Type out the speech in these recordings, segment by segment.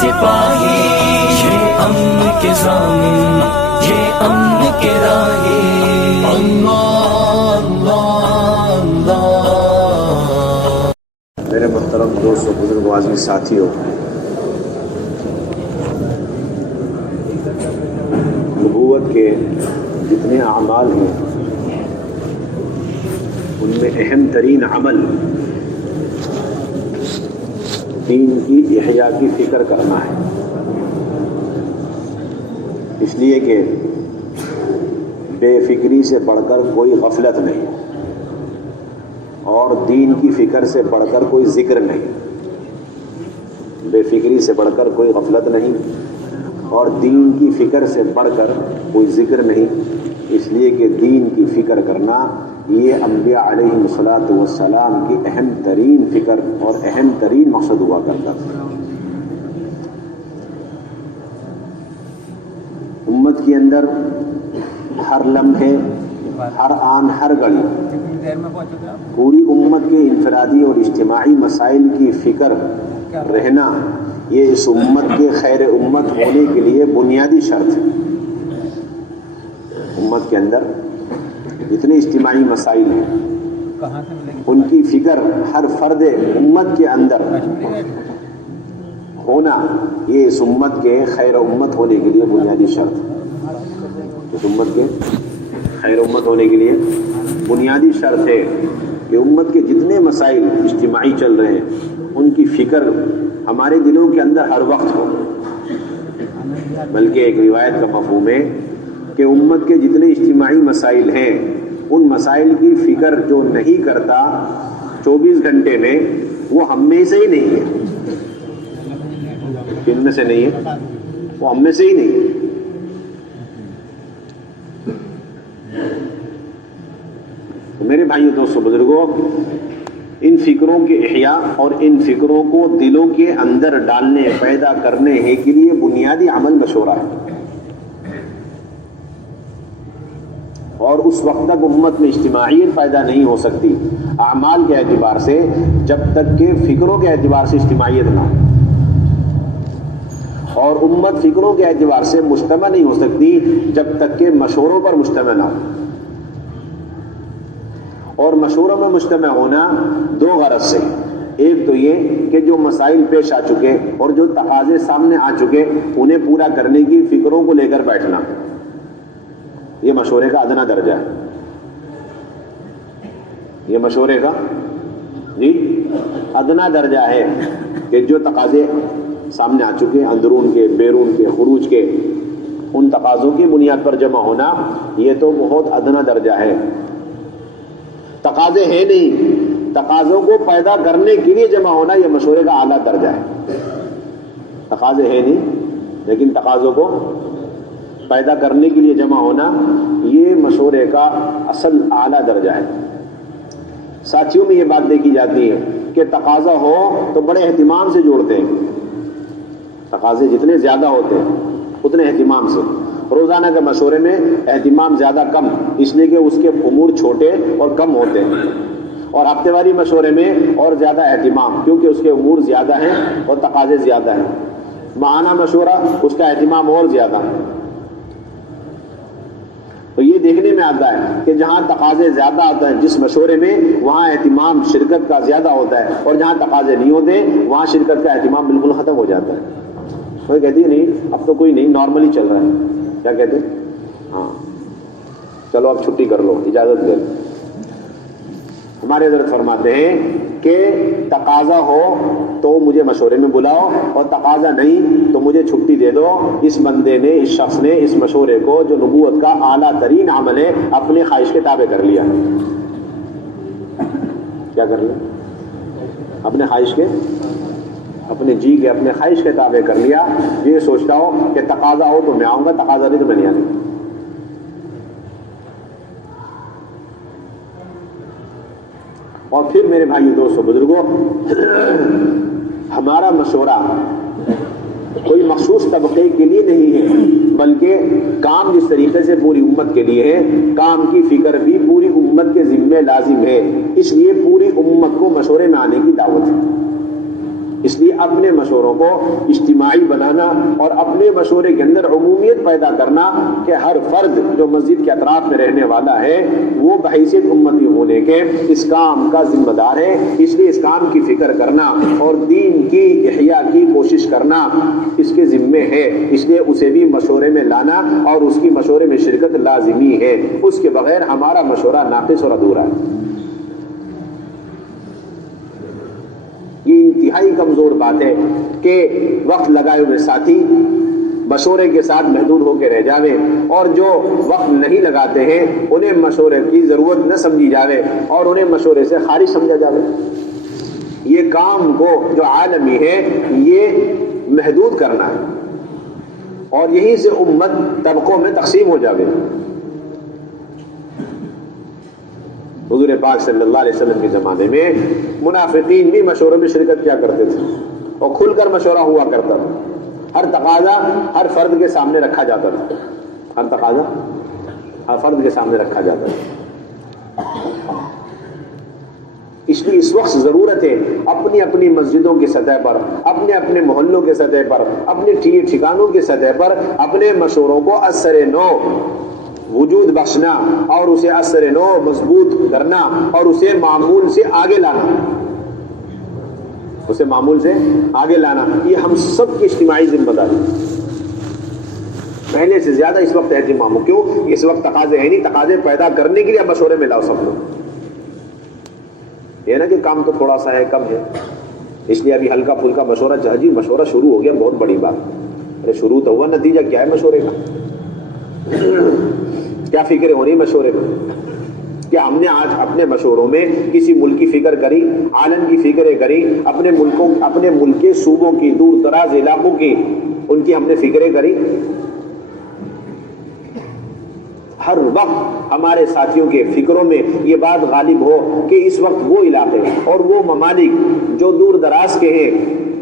سپاہی، یہ امن کے ضامن، یہ امن کے راہی۔ اللہ اللہ اللہ۔ میرے محترم دوستوں، بزرگوں، عزیز ساتھیوں، نبوت کے جتنے اعمال ہیں ان میں اہم ترین عمل دین کی احیاء کی فکر کرنا ہے، اس لیے کہ بے فکری سے بڑھ کر کوئی غفلت نہیں اور دین کی فکر سے بڑھ کر کوئی ذکر نہیں۔ بے فکری سے بڑھ کر کوئی غفلت نہیں اور دین کی فکر سے بڑھ کر کوئی ذکر نہیں، اس لیے کہ دین کی فکر کرنا یہ انبیاء علیہ الصلاۃ والسلام کی اہم ترین فکر اور اہم ترین مقصد ہوا کرتا تھا۔ امت کے اندر ہر لمحے، ہر آن، ہر گھڑی پوری امت کے انفرادی اور اجتماعی مسائل کی فکر رہنا، یہ اس امت کے خیر امت ہونے کے لیے بنیادی شرط ہے۔ امت کے اندر جتنے اجتماعی مسائل ہیں ان کی فکر ہر فرد امت کے اندر ہونا، یہ اس امت کے خیر امت ہونے کے لیے بنیادی شرط ہے۔ اس امت کے خیر امت ہونے کے لیے بنیادی شرط ہے کہ امت کے جتنے مسائل اجتماعی چل رہے ہیں ان کی فکر ہمارے دلوں کے اندر ہر وقت ہو۔ بلکہ ایک روایت کا مفہوم ہے کہ امت کے جتنے اجتماعی مسائل ہیں ان مسائل کی فکر جو نہیں کرتا 24 گھنٹے میں، وہ ہم میں سے ہی نہیں ہے۔ کن میں سے نہیں ہے؟ وہ ہم میں سے ہی نہیں ہے۔ میرے بھائیوں، دوستوں، بزرگوں، ان فکروں کے احیاء اور ان فکروں کو دلوں کے اندر ڈالنے، پیدا کرنے کے لیے بنیادی عمل مشورہ ہے، اور اس وقت تک امت میں اجتماعیت پیدا نہیں ہو سکتی اعمال کے اعتبار سے جب تک کہ فکروں کے اعتبار سے اجتماعیت نہ ہو، اور امت فکروں کے اعتبار سے مجتمع نہیں ہو سکتی جب تک کہ مشوروں پر مجتمع نہ ہو۔ اور مشوروں میں مجتمع ہونا دو غرض سے، ایک تو یہ کہ جو مسائل پیش آ چکے اور جو تقاضے سامنے آ چکے انہیں پورا کرنے کی فکروں کو لے کر بیٹھنا، یہ مشورے کا ادنا درجہ ہے۔ یہ مشورے کا ادنا درجہ ہے کہ جو تقاضے سامنے آ چکے، اندرون کے، بیرون کے، خروج کے، ان تقاضوں کی بنیاد پر جمع ہونا، یہ تو بہت ادنا درجہ ہے۔ تقاضے ہیں نہیں، تقاضوں کو پیدا کرنے کے لیے جمع ہونا یہ مشورے کا اعلیٰ درجہ ہے۔ تقاضے ہیں نہیں لیکن تقاضوں کو پیدا کرنے کے لیے جمع ہونا یہ مشورے کا اصل اعلیٰ درجہ ہے۔ ساتھیوں میں یہ بات دیکھی جاتی ہے کہ تقاضا ہو تو بڑے اہتمام سے جوڑتے ہیں، تقاضے جتنے زیادہ ہوتے ہیں اتنے اہتمام سے۔ روزانہ کے مشورے میں اہتمام زیادہ کم، اس لیے کہ اس کے امور چھوٹے اور کم ہوتے ہیں، اور ہفتے واری مشورے میں اور زیادہ اہتمام کیونکہ اس کے امور زیادہ ہیں اور تقاضے زیادہ ہیں۔ ماہانہ مشورہ اس کا اہتمام اور زیادہ ہے۔ تو یہ دیکھنے میں آتا ہے کہ جہاں تقاضے زیادہ آتے ہیں جس مشورے میں، وہاں اہتمام شرکت کا زیادہ ہوتا ہے، اور جہاں تقاضے نہیں ہوتے وہاں شرکت کا اہتمام بالکل ختم ہو جاتا ہے۔ کوئی کہتی ہے نہیں اب تو کوئی نہیں، نارملی چل رہا ہے، کیا کہتے ہیں؟ ہاں چلو اب چھٹی کر لو، اجازت دے لو۔ ہمارے حضرت فرماتے ہیں کہ تقاضا ہو تو مجھے مشورے میں بلاؤ، اور تقاضا نہیں تو مجھے چھٹی دے دو۔ اس بندے نے، اس شخص نے اس مشورے کو جو نبوت کا اعلیٰ ترین عمل ہے اپنی خواہش کے تابع کر لیا۔ کیا کر لیا؟ اپنے خواہش کے، اپنے جی کے، اپنے خواہش کے تابع کر لیا۔ یہ سوچتا ہو کہ تقاضا ہو تو میں آؤں گا، تقاضا نہیں تو میں نہیں آؤں گا۔ اور پھر میرے بھائیو، دوستو، بزرگوں، ہمارا مشورہ کوئی مخصوص طبقے کے لیے نہیں ہے، بلکہ کام جس طریقے سے پوری امت کے لیے ہے، کام کی فکر بھی پوری امت کے ذمہ لازم ہے۔ اس لیے پوری امت کو مشورے میں آنے کی دعوت ہے۔ اس لیے اپنے مشوروں کو اجتماعی بنانا اور اپنے مشورے کے اندر عمومیت پیدا کرنا کہ ہر فرد جو مسجد کے اطراف میں رہنے والا ہے وہ بحیثیت امتی ہونے کے اس کام کا ذمہ دار ہے. اس لیے اس کام کی فکر کرنا اور دین کی احیاء کی کوشش کرنا اس کے ذمے ہے. اس لیے اسے بھی مشورے میں لانا اور اس کی مشورے میں شرکت لازمی ہے. اس کے بغیر ہمارا مشورہ ناقص اور ادھورا ہے. یہ انتہائی کمزور بات ہے کہ وقت لگائے ہوئے ساتھی مشورے کے ساتھ محدود ہو کے رہ جاوے اور جو وقت نہیں لگاتے ہیں انہیں مشورے کی ضرورت نہ سمجھی جاوے اور انہیں مشورے سے خارج سمجھا جاوے. یہ کام کو جو عالمی ہے یہ محدود کرنا ہے اور یہیں سے امت طبقوں میں تقسیم ہو جاوے. حضور پاک صلی اللہ علیہ وسلم کے زمانے میں منافقین بھی مشوروں میں شرکت کیا کرتے تھے اور کھل کر مشورہ ہوا کرتا تھا. ہر تقاضا ہر فرد کے سامنے رکھا جاتا تھا. ہر تقاضا ہر فرد کے سامنے رکھا جاتا تھا. اس لیے اس وقت ضرورت ہے اپنی اپنی مسجدوں کی سطح پر, اپنے اپنے محلوں کے سطح پر, اپنے ٹھکانوں کی سطح پر اپنے مشوروں کو اثر نو وجود بخشنا اور اسے اثر نو مضبوط کرنا اور اسے معمول سے آگے لانا. اسے معمول سے آگے لانا یہ ہم سب کی اجتماعی ذمہ داری. پہلے سے زیادہ اس وقت اہتمام ہو. کیوں؟ اس وقت تقاضے ہیں نہیں, تقاضے پیدا کرنے کے لیے مشورے میں لاؤ سب لوگ. یہ نا کہ کام تو تھوڑا سا ہے, کم ہے, اس لیے ابھی ہلکا پھلکا مشورہ. جی مشورہ شروع ہو گیا, بہت بڑی بات. ارے شروع تو ہوا, نتیجہ کیا ہے مشورے کا؟ کیا فکر ہو رہی مشورے میں؟ کیا ہم نے آج اپنے مشوروں میں کسی ملک کی فکر کری, عالم کی فکریں کری, اپنے ملک کے صوبوں کی, دور دراز علاقوں کی, ان کی ہم نے فکریں کری؟ ہر وقت ہمارے ساتھیوں کے فکروں میں یہ بات غالب ہو کہ اس وقت وہ علاقے اور وہ ممالک جو دور دراز کے ہیں,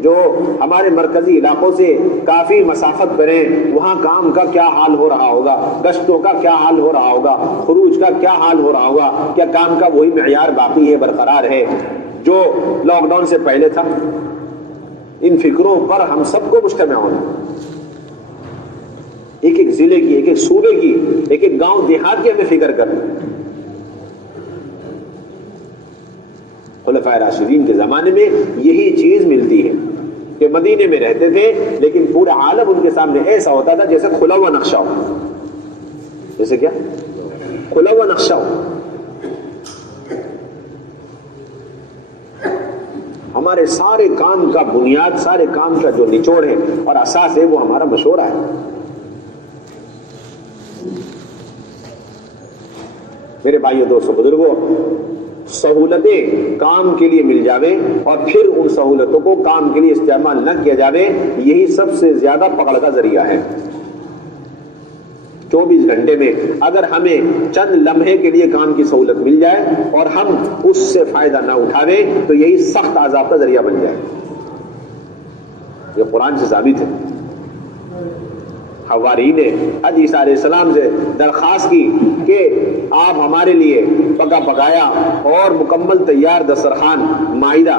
جو ہمارے مرکزی علاقوں سے کافی مسافت پر ہیں, وہاں کام کا کیا حال ہو رہا ہوگا, گشتوں کا کیا حال ہو رہا ہوگا, خروج کا کیا حال ہو رہا ہوگا, کیا کام کا وہی معیار باقی ہے, برقرار ہے جو لاک ڈاؤن سے پہلے تھا. ان فکروں پر ہم سب کو مجتمع ہونا, ایک ایک ضلع کی, ایک ایک صوبے کی, ایک ایک گاؤں دیہات کی ہمیں فکر کرنا. خلفائے راشدین کے زمانے میں یہی چیز ملتی ہے کہ مدینے میں رہتے تھے لیکن پورا عالم ان کے سامنے ایسا ہوتا تھا جیسے کھلا ہوا نقشہ ہو. جیسے کیا؟ کھلا ہوا نقشہ ہو. ہمارے سارے کام کا بنیاد, سارے کام کا جو نچوڑ ہے اور اساس ہے وہ ہمارا مشورہ ہے. میرے بھائیو دوستو بزرگوں, سہولتیں کام کے لیے مل جاوے اور پھر ان سہولتوں کو کام کے لیے استعمال نہ کیا جاوے, یہی سب سے زیادہ پکڑ کا ذریعہ ہے. 24 گھنٹے میں اگر ہمیں چند لمحے کے لیے کام کی سہولت مل جائے اور ہم اس سے فائدہ نہ اٹھاوے تو یہی سخت عذاب کا ذریعہ بن جائے. یہ قرآن سے ثابت ہے. حواری نے عیسیٰ علیہ السلام سے درخواست کی کہ آپ ہمارے لیے پکا پکایا اور مکمل تیار دسترخوان مائدہ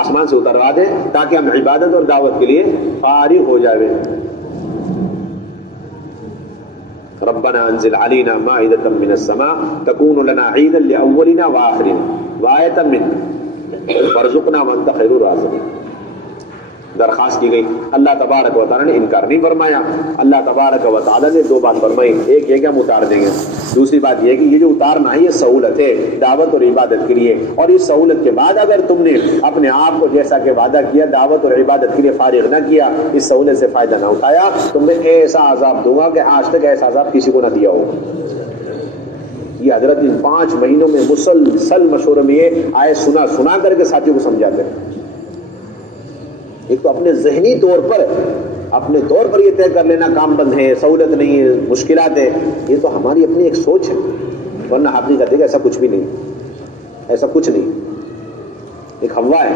آسمان سے اتروا دیں تاکہ ہم عبادت اور دعوت کے لیے فارغ ہو جائیں. ربنا انزل علينا مائدة من السماء تكون لنا عيدا لأولنا وآخرنا وآية منك وارزقنا وأنت خير الرازقين. درخواست کی گئی, اللہ تبارک و تعالیٰ نے انکار نہیں فرمایا. اللہ تبارک و تعالیٰ نے 2 بات فرمائی, ایک یہ کہ ہم اتار دیں گے, دوسری بات یہ کہ یہ جو اتارنا ہے یہ سہولت ہے دعوت اور عبادت کے لیے, اور اس سہولت کے بعد اگر تم نے اپنے آپ کو جیسا کہ وعدہ کیا دعوت اور عبادت کے لیے فارغ نہ کیا, اس سہولت سے فائدہ نہ اٹھایا, تم نے ایسا عذاب دوں گا کہ آج تک ایسا عذاب کسی کو نہ دیا ہو. یہ حضرت ان 5 مہینوں میں مسلسل مشورے میں یہ آئے سنا کر کے ساتھیوں کو سمجھاتے ہیں. ایک تو اپنے ذہنی طور پر یہ طے کر لینا کام بند ہے, سہولت نہیں ہے, مشکلات ہے, یہ تو ہماری اپنی ایک سوچ ہے, ورنہ حقیقت ہے کہ ایسا کچھ بھی نہیں, ایسا کچھ نہیں. ایک ہوا ہے,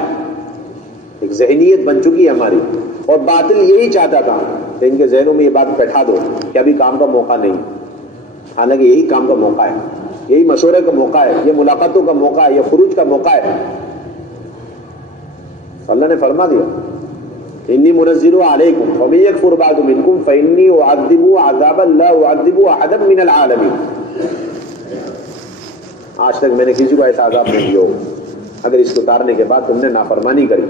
ایک ذہنیت بن چکی ہے ہماری, اور باطل یہی چاہتا تھا کہ ان کے ذہنوں میں یہ بات بیٹھا دو کہ ابھی کام کا موقع نہیں, حالانکہ یہی کام کا موقع ہے, یہی مشورے کا موقع ہے, یہ ملاقاتوں کا موقع ہے, یہ خروج کا موقع ہے. اللہ نے فرما دیا انی منزل علیکم فمن یکفر بعد منکم فانی اعذبہ عذابا لا اعذب احدا من العالمین. آج تک میں نے کسی کو ایسا عذاب نہیں دیا اگر اس کو اتارنے کے بعد تم نے نافرمانی کری،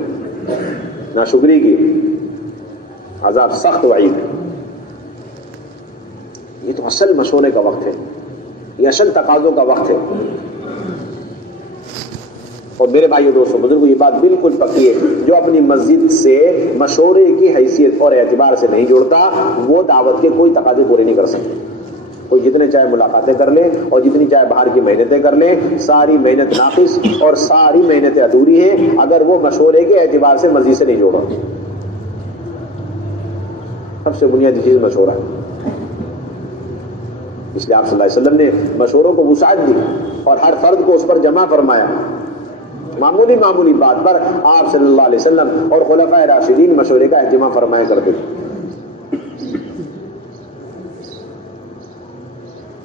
ناشکری کی. عذاب سخت وعید ہے. یہ تو اصل مشورے کا وقت ہے، یہ اصل تقاضوں کا وقت ہے. اور میرے بھائیو دوستو بزرگوں یہ بات بالکل پکی ہے، جو اپنی مسجد سے مشورے کی حیثیت اور اعتبار سے نہیں جوڑتا وہ دعوت کے کوئی تقاضے پورے نہیں کر سکتے. کوئی جتنے چاہے ملاقاتیں کر لے اور جتنی چاہے باہر کی محنتیں کر لے، ساری محنت ناقص اور ساری محنتیں ادھوری ہیں اگر وہ مشورے کے اعتبار سے مسجد سے نہیں جوڑا. سب سے بنیادی چیز مشورہ ہے. اس لیے آپ صلی اللہ علیہ وسلم نے مشوروں کو وسعت دی اور ہر فرد کو اس پر جمع فرمایا. معمولی بات پر آپ صلی اللہ علیہ وسلم اور خلفائے راشدین مشورے کا اہتمام فرمایا کرتے تھے.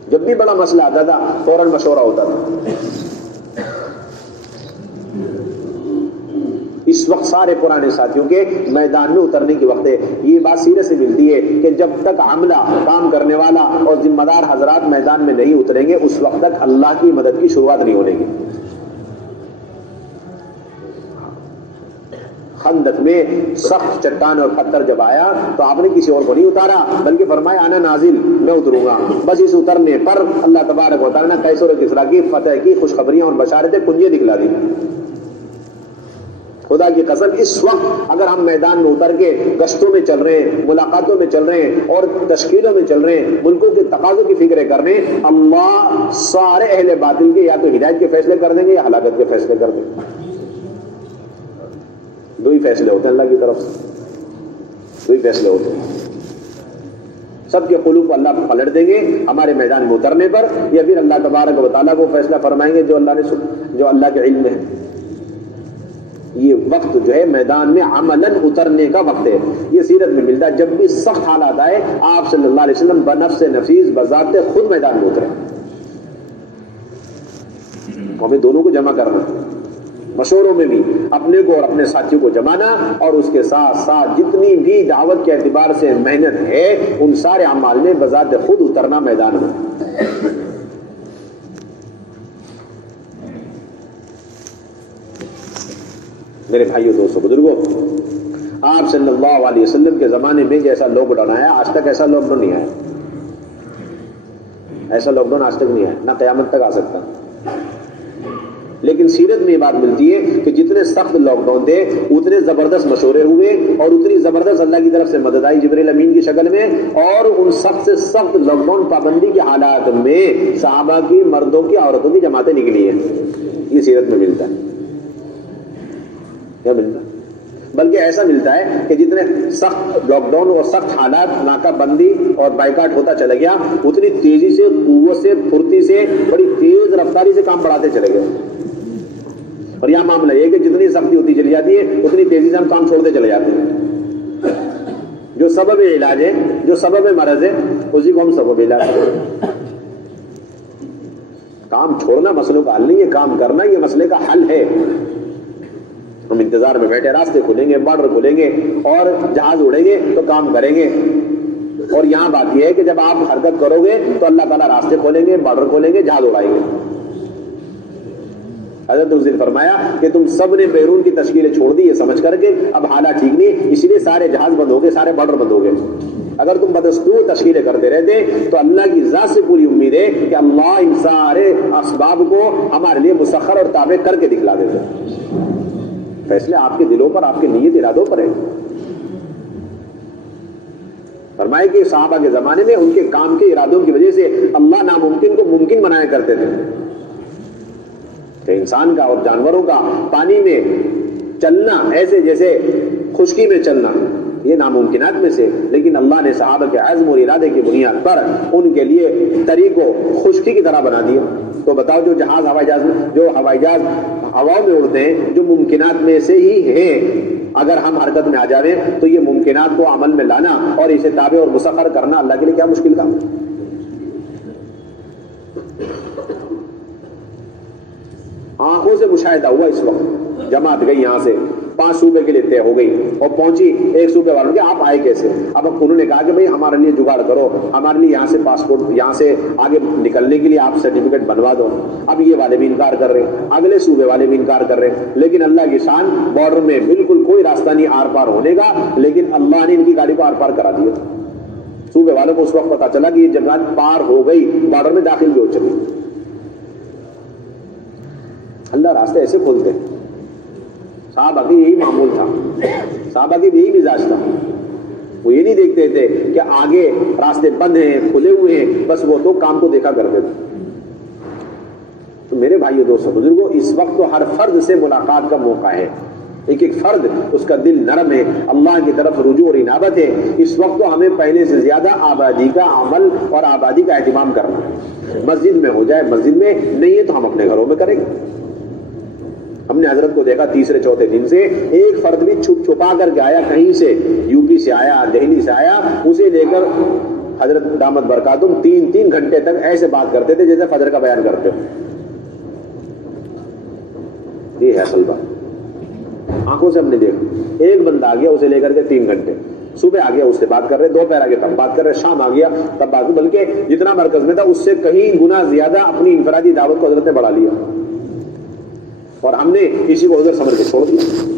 جب بھی بڑا مسئلہ آتا تھا فوراً مشورہ ہوتا تھا. اس وقت سارے پرانے ساتھیوں کے میدان میں اترنے کے وقت ہے. یہ بات سیرت سے ملتی ہے کہ جب تک عاملہ، کام کرنے والا اور ذمہ دار حضرات میدان میں نہیں اتریں گے اس وقت تک اللہ کی مدد کی شروعات نہیں ہونے گی. خندق میں سخت چٹان اور پتھر جب آیا تو آپ نے کسی اور کو نہیں اتارا بلکہ فرمایا انا نازل، میں اتروں گا. بس اس اترنے پر اللہ تبارک و تعالیٰ نے قیصر و کسریٰ کی فتح کی خوشخبریاں اور بشارتیں کنجیں دکھلا دی. خدا کی قسم اس وقت اگر ہم میدان میں اتر کے گشتوں میں چل رہے ہیں، ملاقاتوں میں چل رہے ہیں اور تشکیلوں میں چل رہے ہیں، ملکوں کے تقاضوں کی فکریں کر رہے ہیں، اللہ سارے اہل باطل کے یا تو ہدایت کے فیصلے کر دیں گے یا ہلاکت کے فیصلے کر دیں گے. دو ہی فیصلے ہوتے ہیں اللہ کی طرف سے، دو ہی فیصلے ہوتے ہیں. سب کے قلوب اللہ پلٹ دیں گے ہمارے میدان میں اترنے پر، یا پھر اللہ تبارک و تعالیٰ وہ فیصلہ فرمائیں گے جو اللہ کے علم میں ہے. یہ وقت جو ہے میدان میں عملاً اترنے کا وقت ہے. یہ سیرت میں ملتا ہے جب بھی سخت حالات آئے آپ صلی اللہ علیہ وسلم بنفس نفیس بذات خود میدان میں اترے. ہمیں دونوں کو جمع کرنا، مشوروں میں بھی اپنے کو اور اپنے ساتھیوں کو جمانا، اور اس کے ساتھ ساتھ جتنی بھی دعوت کے اعتبار سے محنت ہے ان سارے اعمال میں بذات خود اترنا میدان میں. میرے بھائیو دوستو بزرگوں، آپ صلی اللہ علیہ وسلم کے زمانے میں جیسا لاک ڈاؤن آیا آج تک ایسا لاک ڈاؤن نہیں آیا. ایسا لاک ڈاؤن آج تک نہیں آیا، نہ قیامت تک آ سکتا. لیکن سیرت میں یہ بات ملتی ہے کہ جتنے سخت لاک ڈاؤن تھے اتنے زبردست مشورے ہوئے اور اتنی زبردست اللہ کی طرف سے مدد آئی جبریل امین کی شکل میں. اور ان سخت سے سخت لاک ڈاؤن پابندی کے حالات میں صحابہ کی، مردوں کی، عورتوں کی جماعتیں نکلی ہیں. یہ سیرت میں ملتا ہے. کیا ملتا ہے؟ بلکہ ایسا ملتا ہے کہ جتنے سخت لاک ڈاؤن اور سخت حالات، ناکہ بندی اور بائیکاٹ ہوتا چلا گیا، اتنی تیزی سے، قوت سے، پھرتی سے، بڑی تیز رفتاری سے کام بڑھاتے چلے گئے. اور یہاں معاملہ یہ کہ جتنی سختی ہوتی چلی جاتی ہے اتنی تیزی سے ہم کام چھوڑتے چلے جاتے ہیں. جو سبب علاج ہے، جو سبب مرض ہے، اسی کو ہم سبب علاج کرتے ہیں. کام چھوڑنا مسئلوں کا حل نہیں ہے، کام کرنا یہ مسئلے کا حل ہے. ہم انتظار میں بیٹھے، راستے کھلیں گے، بارڈر کھلیں گے اور جہاز اڑیں گے تو کام کریں گے. اور یہاں بات یہ ہے کہ جب آپ حرکت کرو گے تو اللہ تعالیٰ راستے کھولیں گے، بارڈر کھولیں گے، جہاز اڑائیں گے. حضرت اس دن فرمایا کہ تم سب نے بیرون کی تشکیلیں چھوڑ دی یہ سمجھ کر کے اب حالات ٹھیک نہیں، اس لیے سارے جہاز بند ہو گئے، سارے بارڈر بند ہو گئے. اگر تم بدستور تشکیلیں کرتے رہتے تو اللہ کی ذات سے پوری امید ہے کہ اللہ ان سارے اسباب کو ہمارے لیے مسخر اور تابع کر کے دکھلا دیتے. فیصلے آپ کے دلوں پر، آپ کے نیت ارادوں پر ہے. فرمائے کہ صحابہ کے زمانے میں ان کے کام کے ارادوں کی وجہ سے اللہ ناممکن کو ممکن بنایا کرتے تھے. کہ انسان کا اور جانوروں کا پانی میں چلنا ایسے جیسے خشکی میں چلنا، یہ ناممکنات میں سے، لیکن اللہ نے صحابہ کے عزم اور ارادے کی بنیاد پر ان کے لیے طریقوں خشکی کی طرح بنا دیا. تو بتاؤ جو ہوائی جہاز ہوا میں اڑتے ہیں، جو ممکنات میں سے ہی ہیں، اگر ہم حرکت میں آ جائیں تو یہ ممکنات کو عمل میں لانا اور اسے تابع اور مسخر کرنا اللہ کے لیے کیا مشکل کام ہے. آنکھوں سے مشاہدہ ہوا اس وقت، جماعت گئی یہاں سے 5 صوبے کے لیے طے ہو گئی اور پہنچی ایک صوبے والوں کے, آپ آئے کیسے؟ اب انہوں نے کہا کہ بھائی ہمارے لیے جگاڑ کرو, ہمارے لیے یہاں سے پاسپورٹ, یہاں سے آگے نکلنے کے لیے آپ سرٹیفکیٹ بنوا دو. اب یہ والے بھی انکار کر رہے ہیں, اگلے صوبے والے بھی انکار کر رہے ہیں, لیکن اللہ کی شان, بارڈر میں بالکل کوئی راستہ نہیں آر پار ہونے کا, لیکن اللہ نے ان کی گاڑی کو آر پار کرا دیا. صوبے والوں کو اس وقت پتا چلا کہ یہ جماعت پار ہو گئی, بارڈر میں داخل بھی ہو چکی. اللہ راستے ایسے کھولتے ہیں. صحابہ کی یہی معمول تھا, صحابہ کی یہی مزاج تھا. وہ یہ نہیں دیکھتے تھے کہ آگے راستے بند ہیں, کھلے ہوئے ہیں, بس وہ تو کام کو دیکھا کرتے تھے. تو میرے بھائیو دوستو بزرگوں, اس وقت تو ہر فرد سے ملاقات کا موقع ہے. ایک ایک فرد اس کا دل نرم ہے, اللہ کی طرف رجوع اور انابت ہے. اس وقت تو ہمیں پہلے سے زیادہ آبادی کا عمل اور آبادی کا اہتمام کرنا ہے. مسجد میں ہو جائے مسجد میں, نہیں ہے تو ہم اپنے گھروں میں کریں گے. ہم نے حضرت کو دیکھا تیسرے چوتھے دن سے ایک فرد بھی چھپا کر کے آیا, کہیں سے یو پی سے آیا, دہلی سے آیا, اسے لے کر حضرت دامت برکاتہم 3 گھنٹے تک ایسے بات کرتے تھے جیسے فجر کا بیان کرتے ہو. یہ ہے اصل بات. آنکھوں سے ہم نے دیکھا, ایک بندہ آ گیا, اسے لے کر کے 3 گھنٹے, صبح آ گیا اس سے بات کر رہے, دوپہر آ گیا تب بات کر رہے, شام آ گیا تب بات, بلکہ جتنا مرکز میں تھا اس سے کہیں گنا زیادہ اپنی انفرادی دعوت کو حضرت نے بڑھا لیا, اور ہم نے اسی کو ادھر سمجھ کے چھوڑ دیا.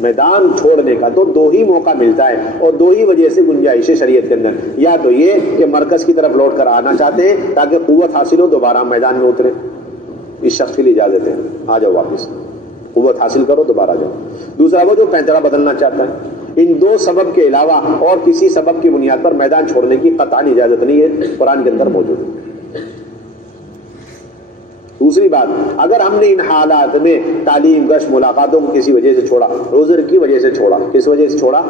میدان چھوڑنے کا تو 2 ہی موقع ملتا ہے, اور 2 ہی وجہ سے گنجائش ہے شریعت کے اندر. یا تو یہ کہ مرکز کی طرف لوٹ کر آنا چاہتے ہیں تاکہ قوت حاصل ہو, دوبارہ میدان میں اترے, اس شخص کے لیے اجازت ہے, آ جاؤ واپس, قوت حاصل کرو دوبارہ جاؤ. دوسرا وہ جو پینترا بدلنا چاہتا ہے. ان 2 سبب کے علاوہ اور کسی سبب کی بنیاد پر میدان چھوڑنے کی قطعاً اجازت نہیں ہے, قرآن کے اندر موجود ہے. دوسری بات, اگر ہم نے ان حالات میں تعلیم, گشت, ملاقاتوں کو کسی وجہ سے چھوڑا, عذر کی وجہ سے چھوڑا, کس وجہ سے چھوڑا,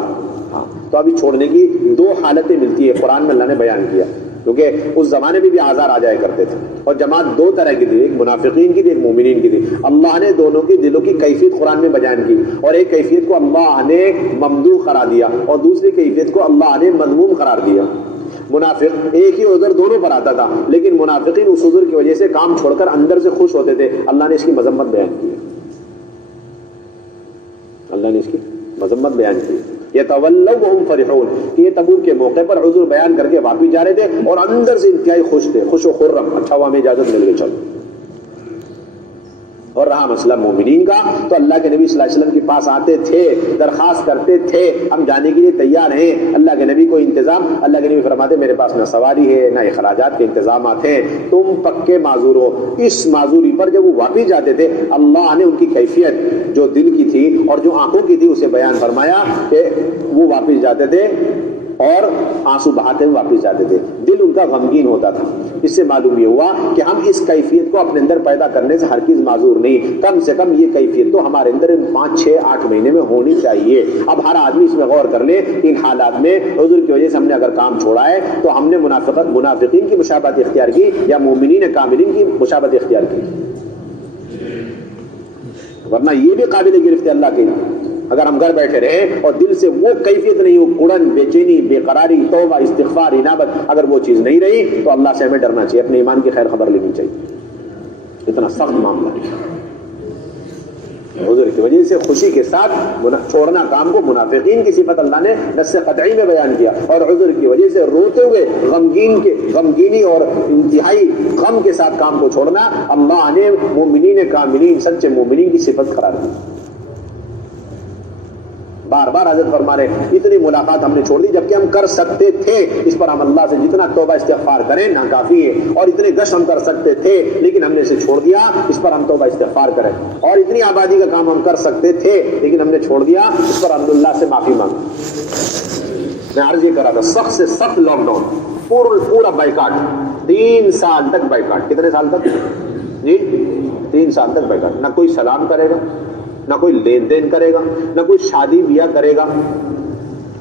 تو ابھی چھوڑنے کی 2 حالتیں ملتی ہے. قرآن میں اللہ نے بیان کیا, کیونکہ اس زمانے میں بھی آزار آ جایا کرتے تھے, اور جماعت 2 طرح کی تھی, ایک منافقین کی تھی, ایک مومنین کی تھی. اللہ نے دونوں کی دلوں کی کیفیت قرآن میں بیان کی, اور ایک کیفیت کو اللہ نے ممدوح قرار دیا, اور دوسری کیفیت کو اللہ نے مذموم قرار دیا. منافق ایک ہی عذر دونوں پر آتا تھا, لیکن منافقین اس عذر کی وجہ سے کام چھوڑ کر اندر سے خوش ہوتے تھے. اللہ نے اس کی مذمت بیان کی, اللہ نے اس کی مذمت بیان کی. یتولوا وهم فرحون, کہ یہ تبوک کے موقع پر عذر بیان کر کے واپس جا رہے تھے اور اندر سے انتہائی خوش تھے, خوش و خرم, اچھا ہوا ہمیں اجازت مل گئی, چلو. اور رہا مسئلہ مومنین کا, تو اللہ کے نبی صلی اللہ علیہ وسلم کے پاس آتے تھے, درخواست کرتے تھے, ہم جانے کے لیے تیار ہیں. اللہ کے نبی کو انتظام, اللہ کے نبی فرماتے میرے پاس نہ سواری ہے نہ اخراجات کے انتظامات ہیں, تم پکے معذور ہو. اس معذوری پر جب وہ واپس جاتے تھے, اللہ نے ان کی کیفیت جو دل کی تھی اور جو آنکھوں کی تھی اسے بیان فرمایا کہ وہ واپس جاتے تھے اور آنسو بہاتے ہوئے واپس جاتے تھے, دل ان کا غمگین ہوتا تھا. اس سے معلوم یہ ہوا کہ ہم اس کیفیت کو اپنے اندر پیدا کرنے سے ہرگز معذور نہیں. کم سے کم یہ کیفیت تو ہمارے اندر 5, 6, 8 مہینے میں ہونی چاہیے. اب ہر آدمی اس میں غور کر لے, ان حالات میں عذر کی وجہ سے ہم نے اگر کام چھوڑا ہے تو ہم نے منافقین کی مشابہت اختیار کی یا مومنین کاملین کی مشابہت اختیار کی, ورنہ یہ بھی قابل گرفت ہے اللہ کے. اگر ہم گھر بیٹھے رہے اور دل سے وہ کیفیت نہیں ہو, کڑن, بے چینی, بے قراری, توبہ, استغفار, انابت, اگر وہ چیز نہیں رہی تو اللہ سے ہمیں ڈرنا چاہیے, اپنے ایمان کی خیر خبر لینی چاہیے. اتنا سخت معاملہ ہے. عذر کی وجہ سے خوشی کے ساتھ چھوڑنا کام کو منافقین کی صفت اللہ نے نص قطعی میں بیان کیا, اور عذر کی وجہ سے روتے ہوئے غمگینی اور انتہائی غم کے ساتھ کام کو چھوڑنا اللہ نے مومنین کاملین, سچے مومنین کی صفت قرار دی. بار بار حضرت فرما رہے اتنی ملاقات ہم نے چھوڑ دی جبکہ ہم کر سکتے تھے, اس پر ہم اللہ سے جتنا توبہ استغفار کریں ناکافی ہے, اور اتنے گشت ہم کر سکتے تھے لیکن ہم نے اسے چھوڑ دیا, اس پر ہم توبہ استغفار کریں. اور اتنی آبادی کا کام ہم کر سکتے تھے لیکن ہم نے چھوڑ دیا, اس پر ہم اللہ سے معافی مانگ. میں عرض یہ کر رہا تھا, سخت سے سخت لاک ڈاؤن, پورا بائیکاٹ, 3 سال تک بائیکاٹ. کتنے سال تک جی؟ 3 سال تک بائیکاٹ. نہ کوئی سلام کرے گا, نہ کوئی لین دین کرے گا, نہ کوئی شادی بیاہ کرے گا.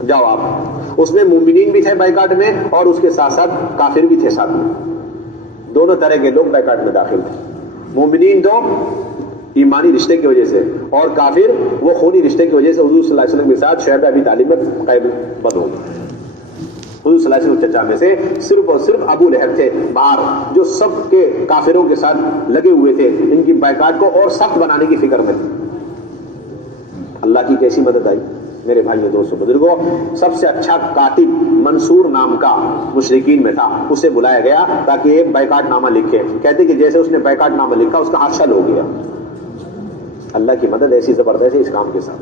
جاؤ آپ, اس میں مومنین بھی تھے بائیکاٹ میں اور اس کے ساتھ ساتھ کافر بھی تھے ساتھ میں, دونوں طرح کے لوگ بائیکاٹ میں داخل تھے. مومنین تو ایمانی رشتے کی وجہ سے, اور کافر وہ خونی رشتے کی وجہ سے حضور صلی اللہ علیہ وسلم کے ساتھ شعیب ابی طالب میں قید بند ہو گئے. حضور صلی اللہ علیہ وسلم چچا میں سے صرف اور صرف ابو لہب تھے باہر، جو سب کے کافروں کے ساتھ لگے ہوئے تھے، ان کی بائیکاٹ کو اور سخت بنانے کی فکر میں تھے۔ اللہ کی کیسی مدد آئی میرے بھائیوں دوستوں بزرگوں۔ سب سے اچھا کاتب منصور نام کا مشرکین میں تھا، اسے بلایا گیا تاکہ ایک بائیکاٹ نامہ لکھے۔ کہتے کہ جیسے اس نے بائیکاٹ نامہ لکھا اس کا ہاتھ شل ہو گیا۔ اللہ کی مدد ایسی زبردست ہے اس کام کے ساتھ۔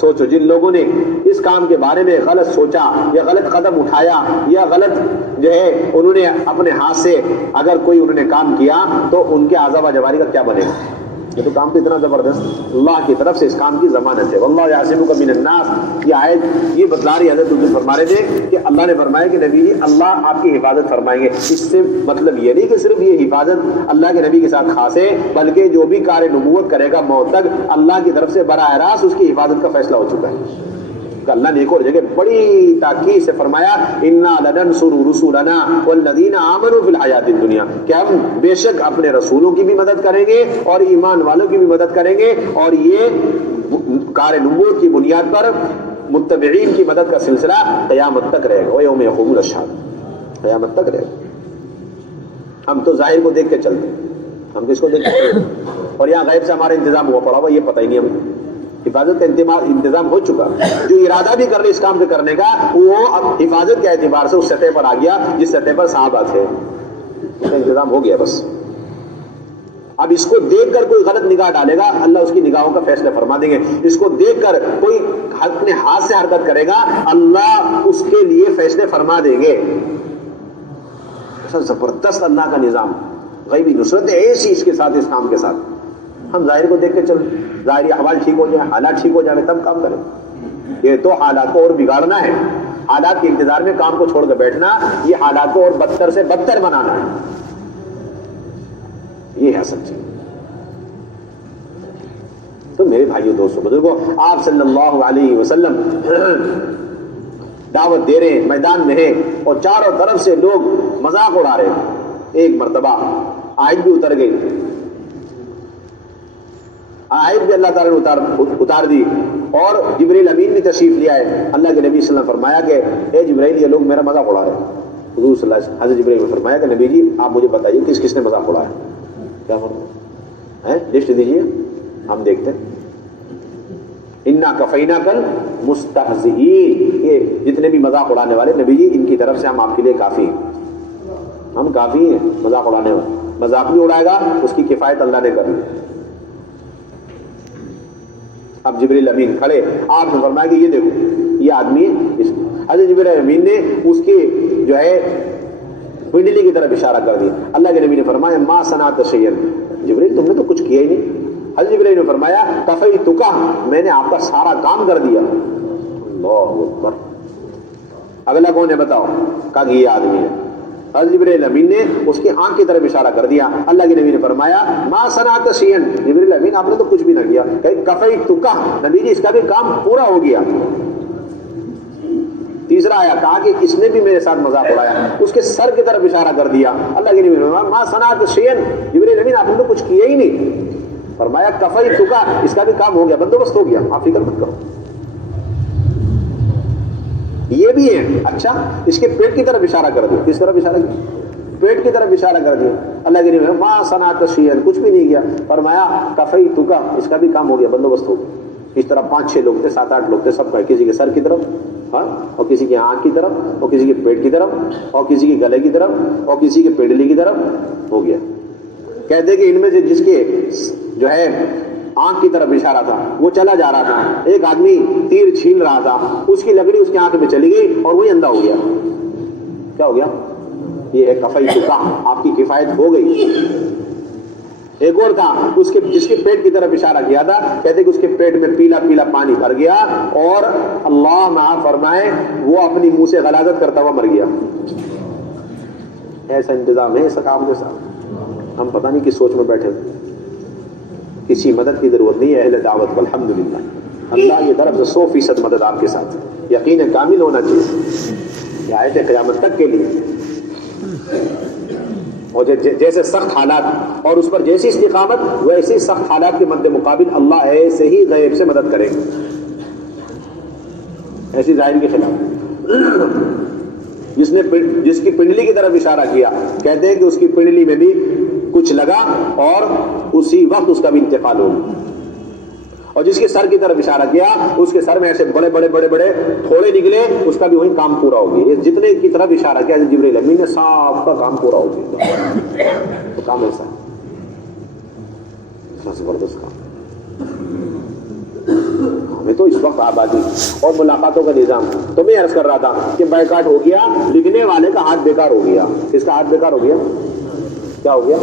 سوچو جن لوگوں نے اس کام کے بارے میں غلط سوچا یا غلط قدم اٹھایا یا غلط جو ہے انہوں نے اپنے ہاتھ سے اگر کوئی انہوں نے کام کیا تو ان کے عذاب و جواری کا کیا بنے گا؟ یہ تو کام تو اتنا زبردست، اللہ کی طرف سے اس کام کی ضمانت ہے۔ واللہ یعصمک من الناس، یہ آیت یہ بتلا رہی حضرت حضور فرما رہے تھے کہ اللہ نے فرمایا کہ نبی جی اللہ آپ کی حفاظت فرمائیں گے۔ اس سے مطلب یہ نہیں کہ صرف یہ حفاظت اللہ کے نبی کے ساتھ خاص ہے، بلکہ جو بھی کار نبوت کرے گا موت تک اللہ کی طرف سے براہ راست اس کی حفاظت کا فیصلہ ہو چکا ہے۔ اللہ نے ایک اور جگہ بڑی تاکید سے فرمایا انا لننصر رسولنا والذین آمنوا فی الحیات الدنیا، کہ ہم بے شک اپنے رسولوں کی بھی مدد کریں گے اور ایمان والوں کی بھی مدد کریں گے، اور یہ کار نبوت کی بنیاد پر متبعین کی مدد کا سلسلہ قیامت تک رہے گا، یوم یقوم الاشہاد، قیامت تک رہے گا۔ ہم تو ظاہر کو دیکھ کے چلتے ہیں، ہم کس کو دیکھ کے چلتے ہیں، اور یہاں غیب سے ہمارا انتظام ہوا پڑا ہوا یہ پتہ ہی نہیں ہمیں۔ حفاظت کا انتظام ہو چکا، جو ارادہ بھی کر لے اس کام کو کرنے کا وہ اب حفاظت کے اعتبار سے اس سطح پر آ گیا جس سطح پر صحابہ تھے، اس کا انتظام ہو گیا بس۔ اب اس کو دیکھ کر کوئی غلط نگاہ ڈالے گا اللہ اس کی نگاہوں کا فیصلہ فرما دیں گے، اس کو دیکھ کر کوئی اپنے ہاتھ سے حرکت کرے گا اللہ اس کے لیے فیصلے فرما دیں گے۔ ایسا زبردست اللہ کا نظام، غیبی نصرت ایسی اس کے ساتھ، اس کام کے ساتھ۔ ہم ظاہر کو دیکھ کے چل، ظاہری احوال ٹھیک ہو جائے، حالات ٹھیک ہو جائے تب کام کریں۔ یہ تو حالات کو اور بگاڑنا ہے، حالات کے انتظار میں کام کو چھوڑ کے بیٹھنا، یہ حالات کو اور بدتر سے بدتر بنانا ہے، یہ ہے اصل چیز۔ تو میرے بھائیوں دوستوں بزرگوں، آپ صلی اللہ علیہ وسلم دعوت دے رہے ہیں، میدان میں ہیں اور چاروں طرف سے لوگ مذاق اڑا رہے ہیں۔ ایک مرتبہ آیت بھی اتر گئی، آیت بھی اللہ تعالیٰ نے اتار دی، اور جبریل امین بھی تشریف لیا ہے۔ اللہ کے نبی صلی اللہ علیہ وسلم فرمایا کہ اے جبریل یہ لوگ میرا مذاق اڑا رہے ہیں۔ حضور صلی اللہ علیہ وسلم حضرت جبریل نے فرمایا کہ نبی جی آپ مجھے بتائیے کس کس نے مذاق اڑایا کیا فرمایا ہے، لسٹ دیجیے ہم دیکھتے ہیں۔ انا کفیناک المستہزئین، یہ جتنے بھی مذاق اڑانے والے نبی جی ان کی طرف سے ہم آپ کے لیے کافی ہیں، ہم کافی ہیں مذاق اڑانے والے۔ مذاق بھی اڑائے گا اس کی کفایت اللہ نے کر لی۔ اب جبریل امین کھڑے، آپ نے فرمایا کہ یہ دیکھو یہ آدمی ہے، حضرت جبریل امین نے اس کی جو ہے پنڈلی کی طرف اشارہ کر دیا۔ اللہ کے نبی نے فرمایا ما صنعت شیئا، جبریل تم نے تو کچھ کیا ہی نہیں۔ حضرت جبریل نے فرمایا کفیتک، میں نے آپ کا سارا کام کر دیا۔ اللہ اکبر۔ اگلا کون ہے بتاؤ؟ کہا کہ یہ آدمی ہے۔ حضرت جبریل امین نے اس کی آنکھ کی طرف اشارہ کر دیا۔ اللہ کے نبی نے فرمایا ما صنعت شیئا، جبریل امین آپ نے تو کچھ بھی نہ کیا۔ کہ کفیتک، نبی جی اس کا بھی کام پورا ہو گیا۔ تیسرا آیا، کہا کہ اس نے بھی میرے ساتھ مذاق اڑایا، اس کے سر کی طرف اشارہ کر دیا۔ اللہ کے نبی نے فرمایا ما صنعت شیئا، جبریل امین آپ نے تو کچھ کیا ہی نہیں۔ فرمایا کفیتک، اس کا بھی کام ہو گیا، بندوبست ہو گیا، آپ فکر مت کرو۔ یہ بھی ہے، اچھا اس کے پیٹ کی طرف اشارہ کر دیا۔ کس طرف اشارہ کیا؟ پیٹ کی طرف اشارہ کر دیا۔ اللہ کے نبی ما صنعت شیئا، کچھ بھی نہیں کیا۔ فرمایا کفیتک، اس کا بھی کام ہو گیا، بندوبست ہو گیا۔ اس طرح 5-6 لوگ تھے، 7-8 لوگ تھے، سب کا کسی کے سر کی طرف اور کسی کی آنکھ کی طرف اور کسی کے پیٹ کی طرف اور کسی کے گلے کی طرف اور کسی کے پنڈلی کی طرف ہو گیا۔ کہتے کہ ان میں سے جس کے جو ہے آنکھ کی طرف اشارہ تھا وہ چلا جا رہا تھا، ایک آدمی تیر چھین رہا تھا، اس کی لکڑی اس کی آنکھ میں چلی گئی اور وہی اندھا ہو گیا۔ کیا ہو گیا؟ یہ ہے کفیتک، آپ کی کفایت ہو گئی۔ ایک اور تھا اس کے جس کے پیٹ کی طرف اشارہ کیا تھا، کہتے کہ اس کے پیٹ میں پیلا پیلا پانی بھر گیا اور اللہ معاف فرمائے وہ اپنی منہ سے غلاظت کرتا ہوا مر گیا۔ ایسا انتظام ہے اس کام کے ساتھ، ہم پتہ نہیں کس سوچ میں بیٹھے تھے۔ کسی مدد کی ضرورت نہیں ہے اہل دعوت کو، الحمدللہ اللہ کی طرف سے 100% مدد آپ کے ساتھ ہے، یقین کامل ہونا چاہیے، یہ آیت قیامت تک کے لیے۔ اور جیسے سخت حالات اور اس پر جیسی استقامت، ویسے سخت حالات کے مد مقابل اللہ ایسے ہی غیب سے مدد کرے گا، ایسی ظاہر کے خلاف. جس کی پنڈلی کی طرف اشارہ کیا کہتے ہیں کہ اس کی پنڈلی میں بھی کچھ لگا اور اسی وقت اس کا بھی انتقال ہو گیا. اور جس کے سر کی طرف اشارہ کیا اس کے سر میں ایسے بڑے بڑے بڑے بڑے تھوڑے نکلے, اس کا بھی وہی کام پورا ہو گیا. جتنے کی طرف اشارہ کیا جبرائیل امین نے صاحب کا کام پورا ہو گیا. تو کام ایسا ہے, اتنا زبردست کام. ہمیں تو اس وقت آبادی اور ملاقاتوں کا نظام, تو میں عرض کر رہا تھا کہ بائیکاٹ ہو گیا, لکھنے والے کا ہاتھ بیکار ہو گیا. کس کا ہاتھ بیکار ہو گیا؟ کیا ہو گیا؟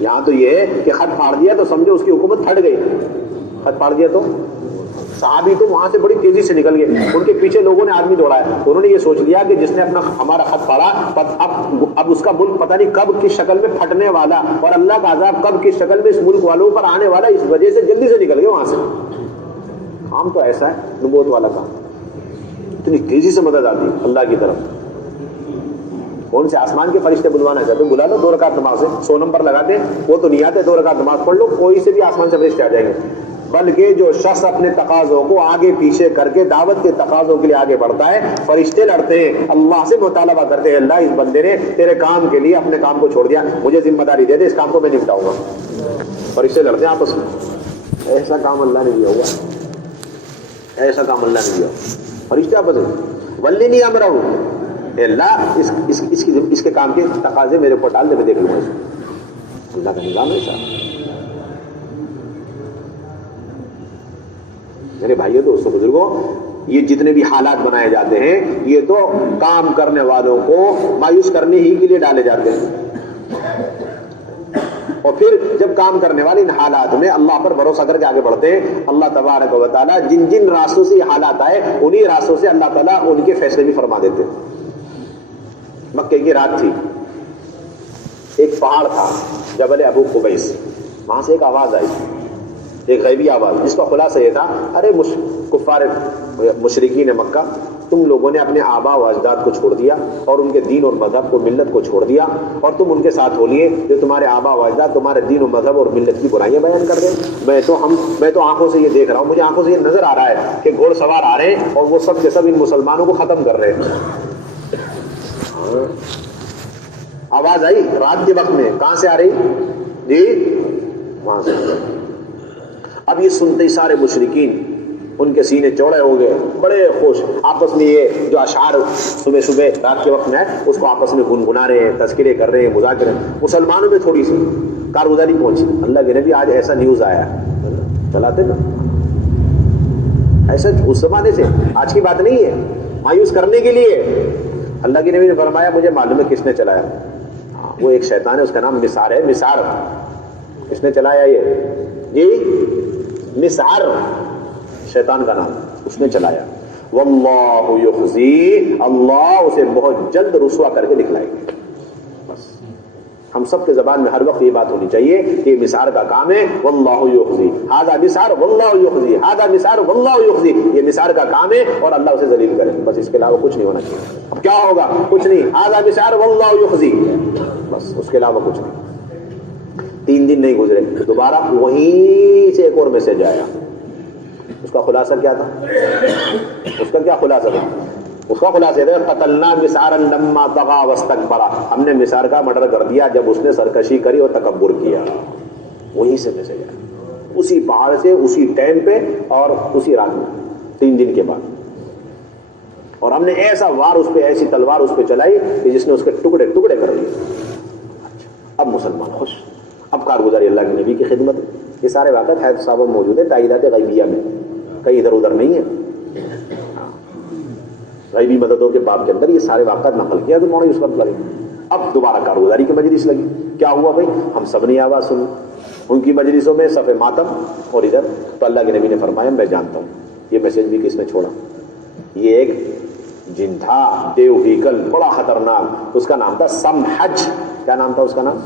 یہاں تو یہ ہے کہ خط پھاڑ دیا تو سمجھو اس کی حکومت پھٹ گئی. خط پھاڑ دیا تو صحابی تو وہاں سے بڑی تیزی سے نکل گئے, ان کے پیچھے لوگوں نے آدمی دوڑایا. انہوں نے یہ سوچ لیا کہ جس نے ہمارا خط پھاڑا اب اس کا ملک پتہ نہیں کب کس شکل میں پھٹنے والا, اور اللہ کا عذاب کب کس شکل میں اس ملک والوں پر آنے والا, اس وجہ سے جلدی سے نکل گئے وہاں سے. کام تو ایسا ہے نبوت والا کام, اتنی تیزی سے مدد آتی اللہ کی طرف. کون سے آسمان کے فرشتے بلوانا چاہتے بلا لو, 2 رکعت نماز ہے, 100 نمبر لگاتے ہیں, وہ تو نہیں آتے. 2 رکعت نماز پڑھ لو, کوئی سے بھی آسمان سے فرشتے آ جائیں گے. بلکہ جو شخص اپنے تقاضوں کو آگے پیچھے کر کے دعوت کے تقاضوں کے لیے آگے بڑھتا ہے, فرشتے لڑتے ہیں, اللہ سے مطالبہ کرتے ہیں اللہ اس بندے نے تیرے کام کے لیے اپنے کام کو چھوڑ دیا, مجھے ذمہ داری دے دے, اس کام کو میں نپٹاؤں گا. فرشتے لڑتے ہیں آپس میں. ایسا کام اللہ نے دیا ہوگا, ایسا کام اللہ نے دیا. فرشتے آپس میں ولی نہیں امرا ہوں, اللہ اس کے کام کے تقاضے میرے اوپر ڈال دے, میں دیکھ لوں گا. اللہ کا نظام ایسا. میرے بھائیوں دوستوں بزرگوں, یہ جتنے بھی حالات بنائے جاتے ہیں یہ تو کام کرنے والوں کو مایوس کرنے ہی کے لیے ڈالے جاتے ہیں. اور پھر جب کام کرنے والے ان حالات میں اللہ پر بھروسہ کر کے آگے بڑھتے ہیں, اللہ تبارک و تعالیٰ جن جن راستوں سے یہ حالات آئے انہی راستوں سے اللہ تعالیٰ ان کے فیصلے بھی فرما دیتے. مکے کی رات تھی, ایک پہاڑ تھا جبل ابو قبیس, وہاں سے ایک آواز آئی, ایک غیبی آواز, جس کا خلاصہ یہ تھا, ارے کفار مشرکین مکہ, تم لوگوں نے اپنے آبا و اجداد کو چھوڑ دیا اور ان کے دین اور مذہب کو, ملت کو چھوڑ دیا, اور تم ان کے ساتھ ہو لیے جو تمہارے آبا و اجداد تمہارے دین و مذہب اور ملت کی برائیاں بیان کر دیں. میں تو آنکھوں سے یہ دیکھ رہا ہوں, مجھے آنکھوں سے یہ نظر آ رہا ہے کہ گھوڑ سوار آ رہے ہیں اور وہ سب کے سب ان مسلمانوں کو ختم کر رہے ہیں. آواز آئی رات کے وقت میں, کہاں سے آ رہی جی؟ وہاں سے. اب یہ سنتے ہی سارے مشرکین ان کے سینے چوڑے ہو گئے, بڑے خوش, آپس میں یہ جو اشعار صبح صبح رات کے وقت میں ہے اس کو آپس میں گنگنا رہے ہیں, تذکرے کر رہے ہیں, مذاکرے. مسلمانوں میں تھوڑی سی کارگزاری پہنچی, اللہ کے نبی آج ایسا نیوز آیا, چلاتے نا ایسا. اس زمانے سے آج کی بات نہیں ہے, مایوس کرنے کے لیے. اللہ کے نبی نے فرمایا مجھے معلوم ہے کس نے چلایا, وہ ایک شیطان ہے, اس کا نام مسار ہے. مسار کس نے چلایا یہ جی؟ مسار شیطان کا نام, اس نے چلایا. واللہ یخزی, اللہ اسے بہت جلد رسوا کر کے دکھلائے گا. بس ہم سب کے زبان میں ہر وقت یہ بات ہونی چاہیے کہ مسار کا کام ہے, واللہ یخزی, ھذا مسار واللہ یخزی, ھذا مسار واللہ یخزی. یہ مسار کا کام ہے اور اللہ اسے ذلیل کرے, بس اس کے علاوہ کچھ نہیں ہونا چاہیے. اب کیا ہوگا؟ کچھ نہیں, ھذا مسار واللہ یخزی, بس اس کے علاوہ کچھ نہیں. 3 دن نہیں گزرے, دوبارہ وہیں سے ایک اور میسج آیا. اس کا خلاصہ کیا تھا؟ اس کا کیا خلاصہ تھا؟ اس کا خلاصہ تھا قتلنا مسارا لما طغى واستكبر, ہم نے مسار کا مرڈر کر دیا جب اس نے سرکشی کری اور تکبر کیا. وہیں سے میسج آیا, اسی پہاڑ سے, اسی ٹائم پہ اور اسی رات میں, 3 دن کے بعد. اور ہم نے ایسا وار اس پہ, ایسی تلوار اس پہ چلائی کہ جس نے اس کے ٹکڑے ٹکڑے کر دیے. اب مسلمان خوش, اب کارگزاری اللہ کے نبی کی خدمت. یہ سارے واقعات حیات صاحب موجود ہیں تائیدات غیبیہ میں, کہیں ادھر ادھر نہیں ہے. غیبی مددوں کے باب کے اندر یہ سارے واقعات نقل کیا تو مولانا یوسف لگے. اب دوبارہ کارگزاری کی مجلس لگی. کیا ہوا بھائی؟ ہم سب نے آواز سنی ان کی مجلسوں میں, صف ماتم اور ادھر. تو اللہ کے نبی نے فرمایا میں جانتا ہوں یہ میسج بھی کس نے چھوڑا. یہ ایک جن تھا دیو ہیکل, بڑا خطرناک, اس کا نام تھا سمحج. کیا نام تھا اس کا نام؟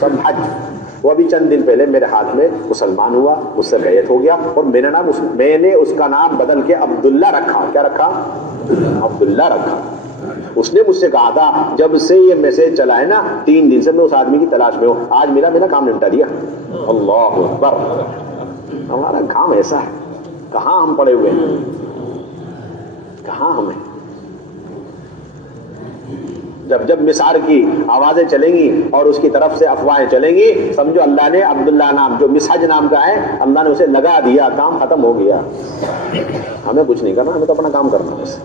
سمحج. وہ ابھی چند دن پہلے میرے ہاتھ میں مسلمان ہوا, مجھ سے بیعت ہو گیا, اور میں نے اس کا نام بدل کے عبداللہ رکھا. کیا رکھا؟ عبداللہ رکھا. اس نے مجھ سے کہا تھا جب سے یہ میسج چلا ہے نا 3 دن سے میں اس آدمی کی تلاش میں ہوں, آج میرا کام نمٹا دیا. اللہ اکبر. ہمارا کام ایسا ہے, کہاں ہم پڑے ہوئے ہیں، کہاں ہمیں؟ جب جب مسار کی آوازیں چلیں گی اور اس کی طرف سے افواہیں چلیں گی، سمجھو اللہ نے عبداللہ نام جو مسحج نام کا ہے، اللہ نے اسے لگا دیا، کام ختم ہو گیا. ہمیں کچھ نہیں کرنا، ہمیں تو اپنا کام کرنا بس.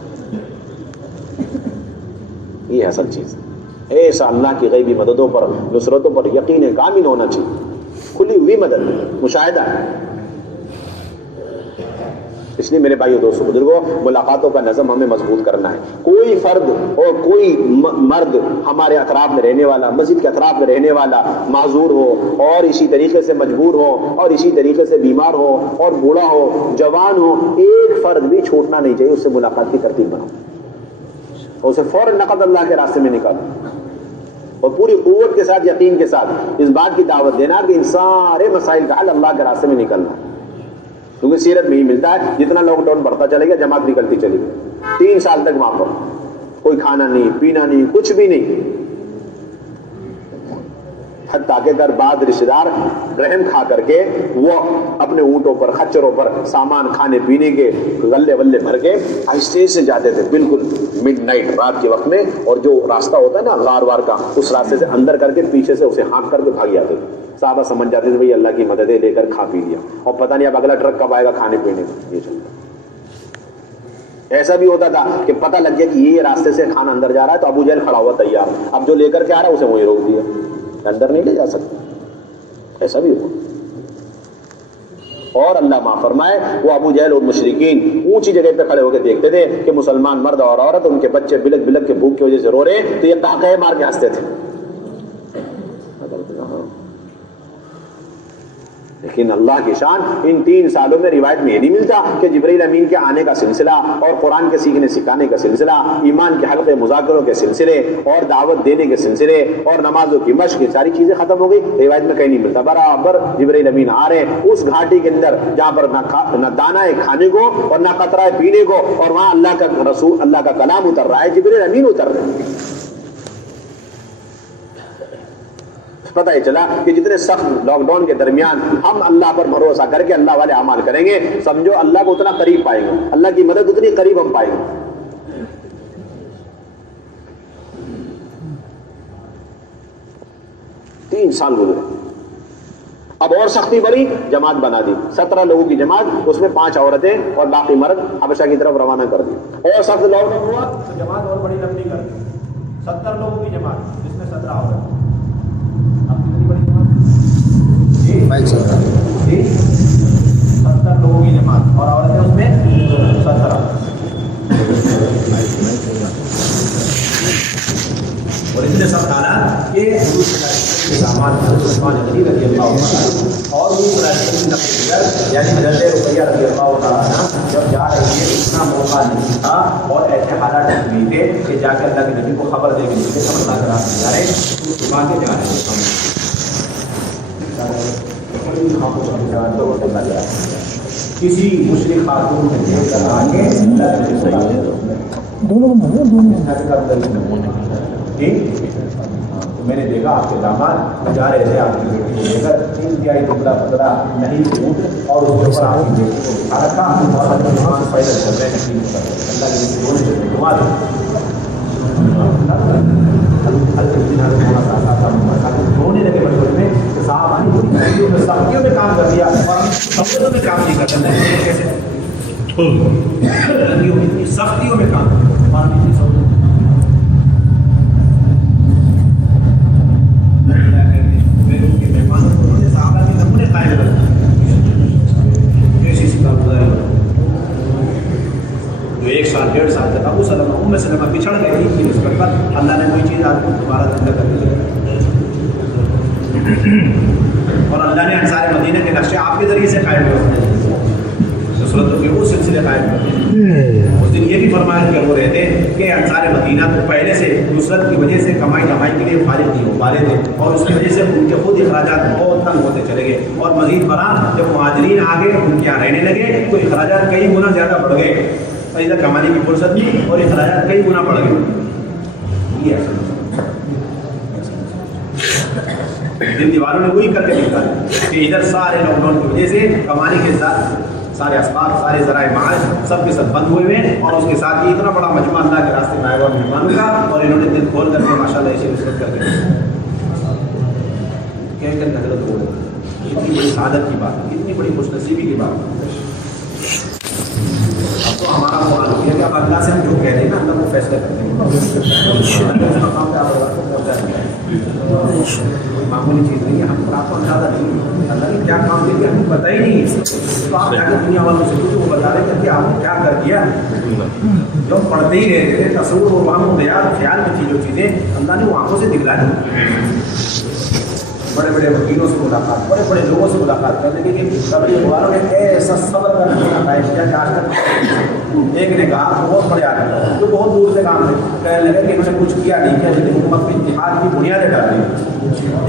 یہ ہے اصل چیز. ایسا اللہ کی غیبی مددوں پر، نصرتوں پر یقین کامل ہونا چاہیے. کھلی ہوئی مدد، مشاہدہ. اس لیے میرے بھائیو دوستو بزرگوں، ملاقاتوں کا نظم ہمیں مضبوط کرنا ہے. کوئی فرد اور کوئی مرد ہمارے اطراف میں رہنے والا، مسجد کے اطراف میں رہنے والا معذور ہو اور اسی طریقے سے مجبور ہو اور اسی طریقے سے بیمار ہو اور بوڑھا ہو، جوان ہو، ایک فرد بھی چھوٹنا نہیں چاہیے. اس سے ملاقات کی ترتیب بناؤ اور اسے فوراً نقد اللہ کے راستے میں نکالو اور پوری قوت کے ساتھ، یقین کے ساتھ اس بات کی دعوت دینا کہ ان سارے مسائل کا حل اللہ کے راستے میں نکلنا. کیونکہ سیرت میں ہی ملتا ہے، جتنا لاک ڈاؤن بڑھتا چلے گا جماعت نکلتی چلی گئی. 3 سال تک وہاں پر کوئی کھانا نہیں، پینا نہیں، کچھ بھی نہیں. حتیٰ کہ در بعد رشتے دار رحم کھا کر کے وہ اپنے اونٹوں پر، خچروں پر سامان کھانے پینے کے غلے ولے بھر کے آہستہ سے جاتے تھے، بالکل مڈ نائٹ، رات کے وقت میں. اور جو راستہ ہوتا ہے نا غار وار کا، اس راستے سے اندر کر کے پیچھے سے اسے ہانک کر کے بھاگ جاتے تھے. صحابہ سمجھ جاتے تھے بھئی اللہ کی مددیں لے کر کھا پی لیا، اور پتہ نہیں اب اگلا ٹرک کب آئے گا کھانے پینے کا. یہ چلتا. ایسا بھی ہوتا تھا کہ پتہ لگ گیا کہ یہ راستے سے کھانا اندر جا رہا ہے تو ابو جہل کھڑا ہوا تیار، اب جو لے کر کے آ رہا ہے اسے وہیں روک دیا، اندر نہیں لے جا سکتا. ایسا بھی ہوا. اور اللہ معاف فرمائے، وہ ابو جہل اور مشرکین اونچی جگہ پہ کھڑے ہو کے دیکھتے تھے کہ مسلمان مرد اور عورت، ان کے بچے بلک بلک کے بھوک کی وجہ سے رو رہے ہیں، تو یہ قہقہے مار کے ہنستے تھے. لیکن اللہ کی شان، ان 3 سالوں میں روایت میں یہ نہیں ملتا کہ جبرائیل امین کے آنے کا سلسلہ اور قرآن کے سیکھنے سکھانے کا سلسلہ، ایمان کے حلقے مذاکروں کے سلسلے اور دعوت دینے کے سلسلے اور نمازوں کی مشق، یہ ساری چیزیں ختم ہو گئی. روایت میں کہیں نہیں ملتا. برابر جبرائیل امین آ رہے ہیں اس گھاٹی کے اندر جہاں پر نہ دانہ ہے کھانے کو اور نہ قطرہ ہے پینے کو، اور وہاں اللہ کا رسول، اللہ کا کلام اتر رہا ہے، جبرائیل امین اتر رہے ہیں. پتہ یہ چلا کہ جتنے سخت لاک ڈاؤن کے درمیان ہم اللہ پر بھروسہ کر کے اللہ والے اعمال کریں گے، سمجھو اللہ کو اتنا قریب پائیں گے، اللہ کی مدد اتنی قریب ہم پائیں گے. 3 سال گزرے، اب اور سختی بڑھی، جماعت بنا دی. 17 لوگوں کی جماعت، اس میں 5 عورتیں اور باقی مرد حبشہ کی طرف روانہ کر دی. اور سخت لاک ڈاؤن ہوا تو جماعت اور بڑی لمبی کر دی. 70 لوگوں کی جماعت جس میں 17 عورتیں. 70 لوگوں کی جماعت اور عورتیں اس میں 17. اور اتنے سب حالات کہ اور یعنی حضرت رقیہ رضی اللہ تعالیٰ جب جا رہی ہے اتنا موقع نہیں تھا اور ایسے حالات نہیں تھے کہ جا کے اللہ کے نبی کو خبر دے کے سمجھنا کر آپ جا رہے ہیں جا رہے کسی مشرک خاتون میں دیکھ کر آگے میں نے دیکھا آپ کے داماد جا رہے تھے آپ کی بیٹی کو لے کر انتہائی دبلا پتلا نہیں اونٹ اور اس کے اوپر آپ کی بیٹی کو اٹھا رکھا. پیدل چل رہے ہیں اللہ کے دعا رونے لگے بچپن میں کہ صاحب آئی سختیوں میں کام کر دیا اور ہم سختیوں میں کام نہیں کرتے ہیں. کیسے سختیوں میں کام صحابہ کے نمونے قائم کرتے جو 1 سال 1.5 سال تک ابو سلمہ ام سلمہ بچھڑ گئے تھی اس پر اللہ نے کوئی چیز آپ کو دوبارہ زندہ کر دی اور اللہ نے انصار مدینہ کے نقشے آپ کے ذریعے سے قائم کر نصرتوں کے وہ سلسلے قائم کر اس دن یہ بھی فرمایا کہ وہ رہتے کہ انصار مدینہ تو پہلے سے نصرت کی وجہ سے کمائی کے لیے فارغ نہیں ہو پا رہے تھے اور اس کی وجہ سے ان کے خود اخراجات بہت تنگ ہوتے چلے گئے اور مزید برآں جب مہاجرین آگے ان کے یہاں رہنے لگے تو اخراجات کئی گنا زیادہ بڑھ گئے. ادھر کمانے کی فرصت نہیں اور اخراجات کئی گنا بڑھ گئے. یہ دن دیواروں نے وہی کر کے نکالا کہ ادھر سارے لاک ڈاؤن کی وجہ سے کمانے کے ساتھ سارے اسباب سارے ذرائع معاش سب کے سب بند ہوئے ہوئے ہیں، اور اس کے ساتھ ہی اتنا بڑا مجمع اللہ کے راستے میں آیا ہوا مہمانوں کا، اور انہوں نے دل کھول کر کے ماشاء اللہ اسے نصرت کر کے کہہ کر نظرت ہو رہی، کتنی بڑی سعادت کی بات، کتنی بڑی خوش نصیبی کی بات۔ اب تو ہمارا سوال ہو گیا کہ اب اللہ سے ہم جو کہہ رہے ہیں نا اللہ کو فیصلہ کرتے ہیں، معمولی چیز نہیں ہے، ہم کو آپ کو اندازہ نہیں ہے اللہ نے کیا کام کیا ہمیں پتہ ہی نہیں ہے، تو آپ جا کے دنیا والوں سے کچھ وہ بتا رہے تھے کہ آپ نے کیا کر دیا، جو پڑھتے ہی رہتے تھے تصور اور وہاں خیال میں تھی جو چیزیں اللہ نے وہ آنکھوں سے دکھلا دی۔ بڑے بڑے وکیلوں سے ملاقات، بڑے بڑے لوگوں سے ملاقات کرنے کے لیے قبری والوں نے ایسا صبر کرنے کا قائم کیا کہ آج تک ایک نے کہا بہت بڑے آدمی جو بہت دور سے کام تھے، کہنے لگے کہ انہوں نے کچھ کیا نہیں کیا لیکن حکومت میں اتحاد کی بنیادیں ڈال دی۔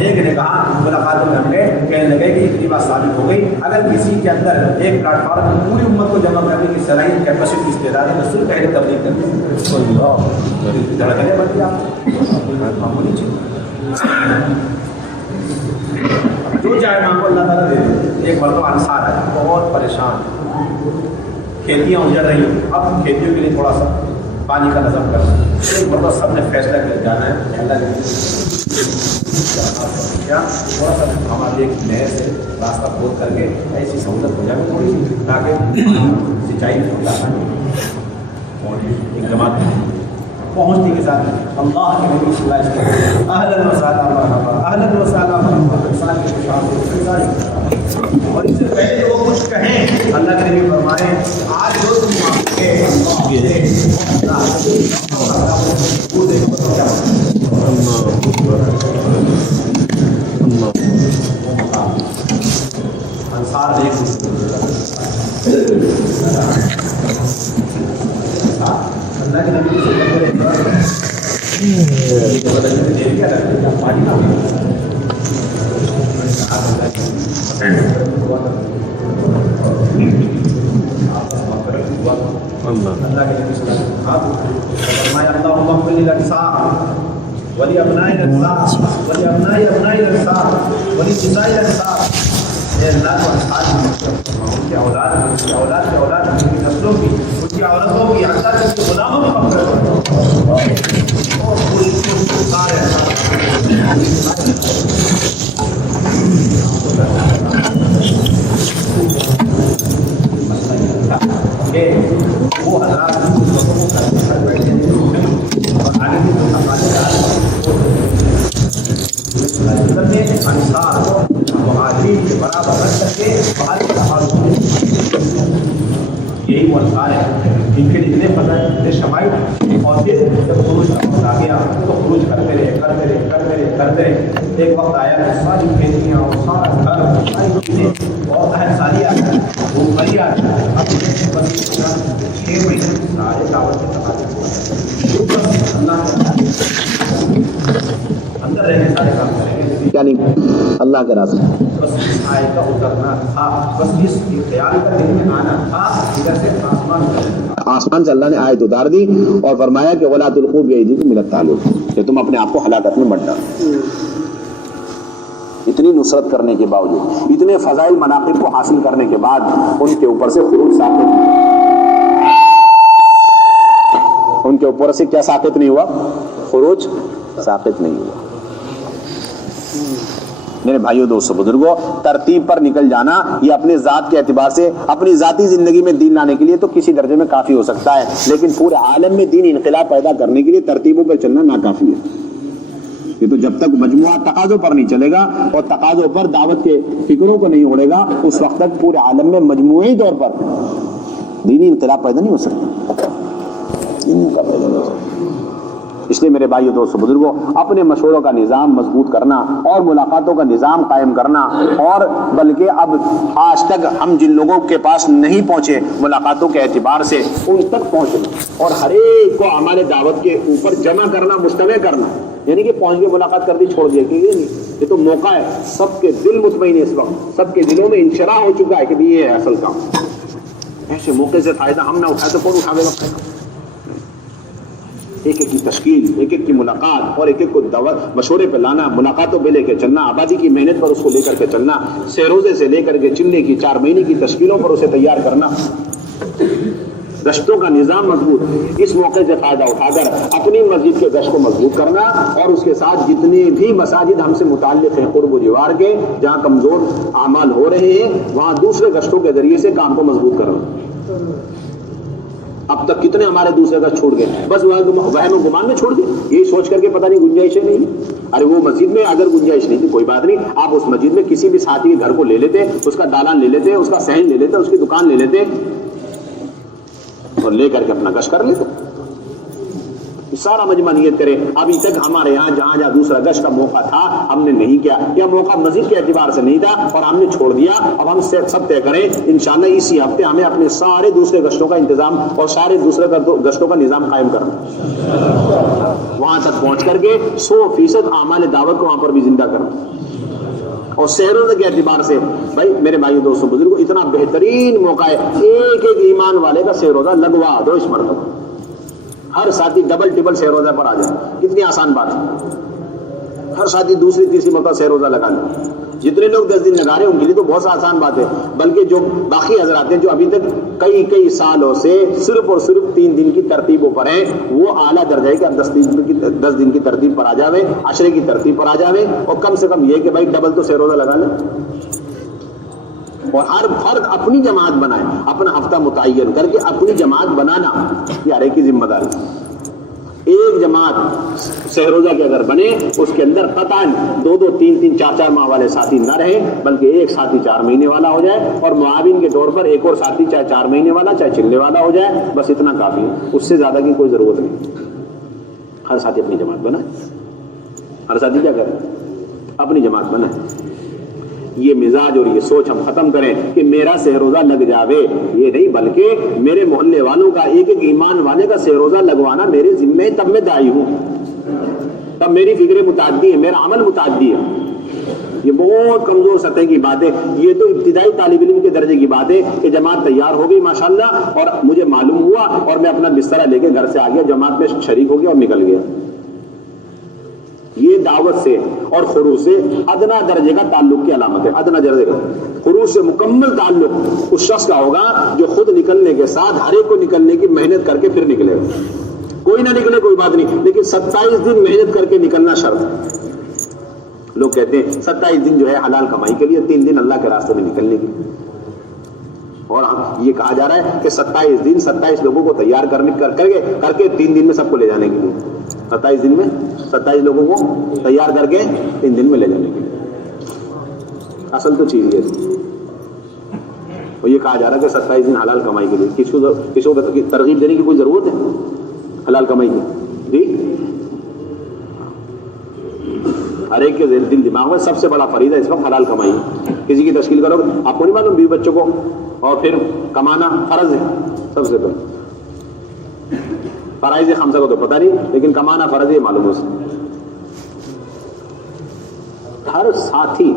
ایک نے کہا ملاقاتوں میں ہم نے کہنے لگے کہ اتنی بات ثابت ہو گئی اگر کسی کے اندر ایک پلیٹ فارم میں پوری امت کو جمع کرنے کی صلاحیت کیپیسٹی استعداد ہے تو صرف پہلے تبلیغ کرتے ہیں، دھڑکنے بنتی آپ معمولی چیز جو چاہے ماں کو اللہ تعالیٰ دے دے۔ ایک مرتبہ انصار ہے بہت پریشان، کھیتیاں اجڑ رہی ہیں، اب کھیتیوں کے لیے تھوڑا سا پانی کا نظم کرنا، ایک مرتبہ سب نے فیصلہ کر جانا ہے اللہ کے کیا تھوڑا سا ہمارے ایک نہر سے راستہ کھود کر کے ایسی سہولت ہو جائے تھوڑی سی تاکہ سینچائی میں ایک جماعت پہنچنے کے ساتھ اللہ کے نبی صلی اللہ علیہ وسلم اہلاً و سہلاً مرحبا اہلاً و سہلاً مرحبا انسان کے خوشحال، اور اس سے پہلے وہ کچھ کہیں اللہ کے نبی فرمائے آج جو تم مانگے انصار دیکھ اللہ کے نبی سے اللہ کے نبی صلی اللہ علیہ وسلم اللهم اغفر للانصار ولابناء الانصار ولابناء ابناء الانصار ولنساء الانصار، اے اللہ کو انصار کی ان کی اولاد ان کی اولاد کی اولاد ان کی نسلوں کی ان کی عورتوں کی اللہ کے غلاموں کی مغفرت اور سارے وہ حضرات اور آگے بھی انصار مہاجرین کے برابر رکھ کر کے یہی وہ انصار ہے ان کے اتنے فضل اتنے شمائل، اور پھر جب خروج کا وقت آ گیا تو خروج کرتے رہے کرتے رہے کرتے رہے کرتے رہے، ایک وقت آیا کہ ساری کھیتیاں اور سارا گھر ساری چیزیں اور اہل ساری آ گئی وہ بڑی آ گئی، اب 6 مہینے سارے دعوت کے تقاضے اللہ اندر رہنے سارے کام کریں گے، یعنی اللہ کے راستے بس اس آیت کا اترنا تھا، بس اس خیال کا دل میں آنا تھا، ادھر سے آسمان سے اللہ نے آیت اتار دی اور فرمایا کہ وَلَا تُلْقُوا بِأَيْدِيكُمْ إِلَى التَّهْلُكَةِ، کہ تم اپنے آپ کو ہلاکت میں مت ڈالو۔ اتنی نصرت کرنے کے باوجود، اتنے فضائل مناقب کو حاصل کرنے کے بعد ان کے اوپر سے خروج ساقط، ان کے اوپر سے کیا ساقط نہیں ہوا؟ خروج ساقط نہیں ہوا۔ میرے بھائیوں دوستوں بزرگوں، ترتیب پر نکل جانا یہ اپنے ذات کے اعتبار سے اپنی ذاتی زندگی میں دین لانے کے لیے تو کسی درجے میں کافی ہو سکتا ہے، لیکن پورے عالم میں دین انقلاب پیدا کرنے کے لیے ترتیبوں پر چلنا ناکافی ہے۔ یہ تو جب تک مجموعہ تقاضوں پر نہیں چلے گا اور تقاضوں پر دعوت کے فکروں کو نہیں اڑے گا، اس وقت تک پورے عالم میں مجموعی طور پر دینی انقلاب پیدا نہیں ہو سکتا، اس لیے میرے بھائیو دوستو بزرگوں، اپنے مشوروں کا نظام مضبوط کرنا اور ملاقاتوں کا نظام قائم کرنا، اور بلکہ اب آج تک ہم جن لوگوں کے پاس نہیں پہنچے ملاقاتوں کے اعتبار سے ان تک پہنچنا، اور ہر ایک کو ہمارے دعوت کے اوپر جمع کرنا، مجتمع کرنا، یعنی کہ پہنچ کے ملاقات کر دی چھوڑ دیا کہ یہ تو موقع ہے، سب کے دل مطمئن ہے، اس وقت سب کے دلوں میں انشراح ہو چکا ہے کہ یہ ہے اصل کام، ایسے موقع سے فائدہ ہم نہ اٹھائے تو کون اٹھاوے گا؟ ایک ایک کی تشکیل، ایک ایک کی ملاقات اور ایک ایک کو دعوت مشورے پہ لانا، ملاقاتوں پہ لے کے چلنا، آبادی کی محنت پر اس کو لے کر کے چلنا، سیروزے سے لے کر کے چلنے کی 4 مہینے کی تشکیلوں پر اسے تیار کرنا، گشتوں کا نظام مضبوط، اس موقع سے فائدہ اٹھا کر اپنی مسجد کے گشت کو مضبوط کرنا، اور اس کے ساتھ جتنے بھی مساجد ہم سے متعلق ہیں قرب و جوار کے، جہاں کمزور اعمال ہو رہے ہیں وہاں دوسرے گشتوں کے ذریعے سے کام کو مضبوط کرنا۔ اب تک کتنے ہمارے دوسرے گشت چھوڑ گئے، بس وہم و گمان میں چھوڑ گئے، یہی سوچ کر کے پتہ نہیں گنجائشیں نہیں، ارے وہ مسجد میں اگر گنجائش نہیں تھی کوئی بات نہیں، آپ اس مسجد میں کسی بھی ساتھی کے گھر کو لے لیتے، اس کا دالان لے لیتے، اس کا صحن لے لیتے، اس کی دکان لے لیتے اور لے کر کے اپنا گشت کر لیتے، سارا مجمع نیت کرے۔ ابھی تک ہمارے یہاں جہاں جہاں دوسرا گشت کا موقع تھا ہم نے نہیں کیا، یا موقع مسجد کے اعتبار سے نہیں تھا اور ہم نے چھوڑ دیا، اب ہم سب طے کریں انشاءاللہ اسی ہفتے ہمیں اپنے سارے دوسرے گشتوں کا انتظام اور سارے دوسرے گشتوں کا نظام قائم کرنا، وہاں تک پہنچ کر کے 100% اعمال دعوت کو وہاں پر بھی زندہ کرنا۔ اور سیروں کے اعتبار سے بھائی میرے بھائیو دوستوں بزرگوں، اتنا بہترین موقع ہے، ایک ایک ایمان والے کا سیر روزہ لگوا دو اس مرتبہ، ہر ساتھی ڈبل ٹبل سیر روزہ پر آ جائے، کتنی آسان بات ہے، ہر ساتھی دوسری تیسری مرتبہ سیر روزہ لگا لیں، جتنے لوگ 10 دن لگا رہے ہیں ان کے لیے تو بہت آسان بات ہے، بلکہ جو باقی حضرات ہیں جو ابھی تک کئی سالوں سے صرف اور صرف 3 دن کی ترتیبوں پر ہیں، وہ اعلیٰ درجہ ہے کہ 10 دن کی ترتیب پر آ جاوے، عشرے کی ترتیب پر آ جاوے، اور کم سے کم یہ کہ بھائی ڈبل تو سیر روزہ لگا لیں، اور ہر فرد اپنی جماعت بنائے، اپنا ہفتہ متعین کر کے اپنی جماعت بنانا یہ ہر ایک کی ذمہ داری۔ ایک جماعت سہروزہ کے اگر بنے اس کے اندر قطعاً 2 3 4 ماہ والے ساتھی نہ رہے، بلکہ ایک ساتھی 4 مہینے والا ہو جائے، اور معاون کے طور پر ایک اور ساتھی چاہے 4 مہینے والا چاہے چلنے والا ہو جائے، بس اتنا کافی ہے، اس سے زیادہ کی کوئی ضرورت نہیں۔ ہر ساتھی اپنی جماعت بنائے، ہر ساتھی کیا کرے، اپنی جماعت بنائے۔ یہ مزاج اور یہ سوچ ہم ختم کریں کہ میرا سہروزہ لگ جاوے، یہ نہیں، بلکہ میرے محلے والوں کا ایک ایک ایمان والے کا سہروزہ لگوانا میرے ذمہ ہے، تب میں داعی ہوں، تب میری فکر متعدی ہے، میرا عمل متعدی ہے۔ یہ بہت کمزور سطح کی بات ہے، یہ تو ابتدائی طالب علم کے درجے کی بات ہے کہ جماعت تیار ہو گئی ماشاءاللہ، اور مجھے معلوم ہوا اور میں اپنا بسترہ لے کے گھر سے آ گیا، جماعت میں شریک ہو گیا اور نکل گیا۔ یہ دعوت سے اور خروج سے ادنا درجے کا تعلق کی علامت ہے، ادنا درجے کا۔ خروج سے مکمل تعلق اس شخص کا ہوگا جو خود نکلنے کے ساتھ ہر ایک کو نکلنے کی محنت کر کے پھر نکلے گا، کوئی نہ نکلے کوئی بات نہیں، لیکن 27 دن محنت کر کے نکلنا شرط ہے۔ لوگ کہتے ہیں 27 دن جو ہے حلال کمائی کے لیے، 3 دن اللہ کے راستے میں نکلنے کی، اور یہ کہا جا رہا ہے کہ 27 دن 27 لوگوں کو تیار کر کے 3 دن میں سب کو لے جانے کے لیے، 27 دن میں 27 لوگوں کو تیار کر کے 3 دن میں لے جانے کے لیے۔ اصل تو چیز یہ ہے، اور یہ کہا جا رہا ہے کہ 27 دن حلال کمائی کے لیے، کسی کو ترغیب دینے کی کوئی ضرورت ہے حلال کمائی کی؟ جی، ہر ایک کے دل دماغ میں سب سے بڑا فریضہ اس وقت حلال کمائی ہے۔ کسی کی تشکیل کرو گے، آپ کو نہیں معلوم بیوی بچوں کو اور پھر کمانا فرض ہے، سب سے پہلے فرائض خمسہ کو تو پتہ نہیں، لیکن کمانا فرض ہے معلوم ہو سکتا۔ ہر ساتھی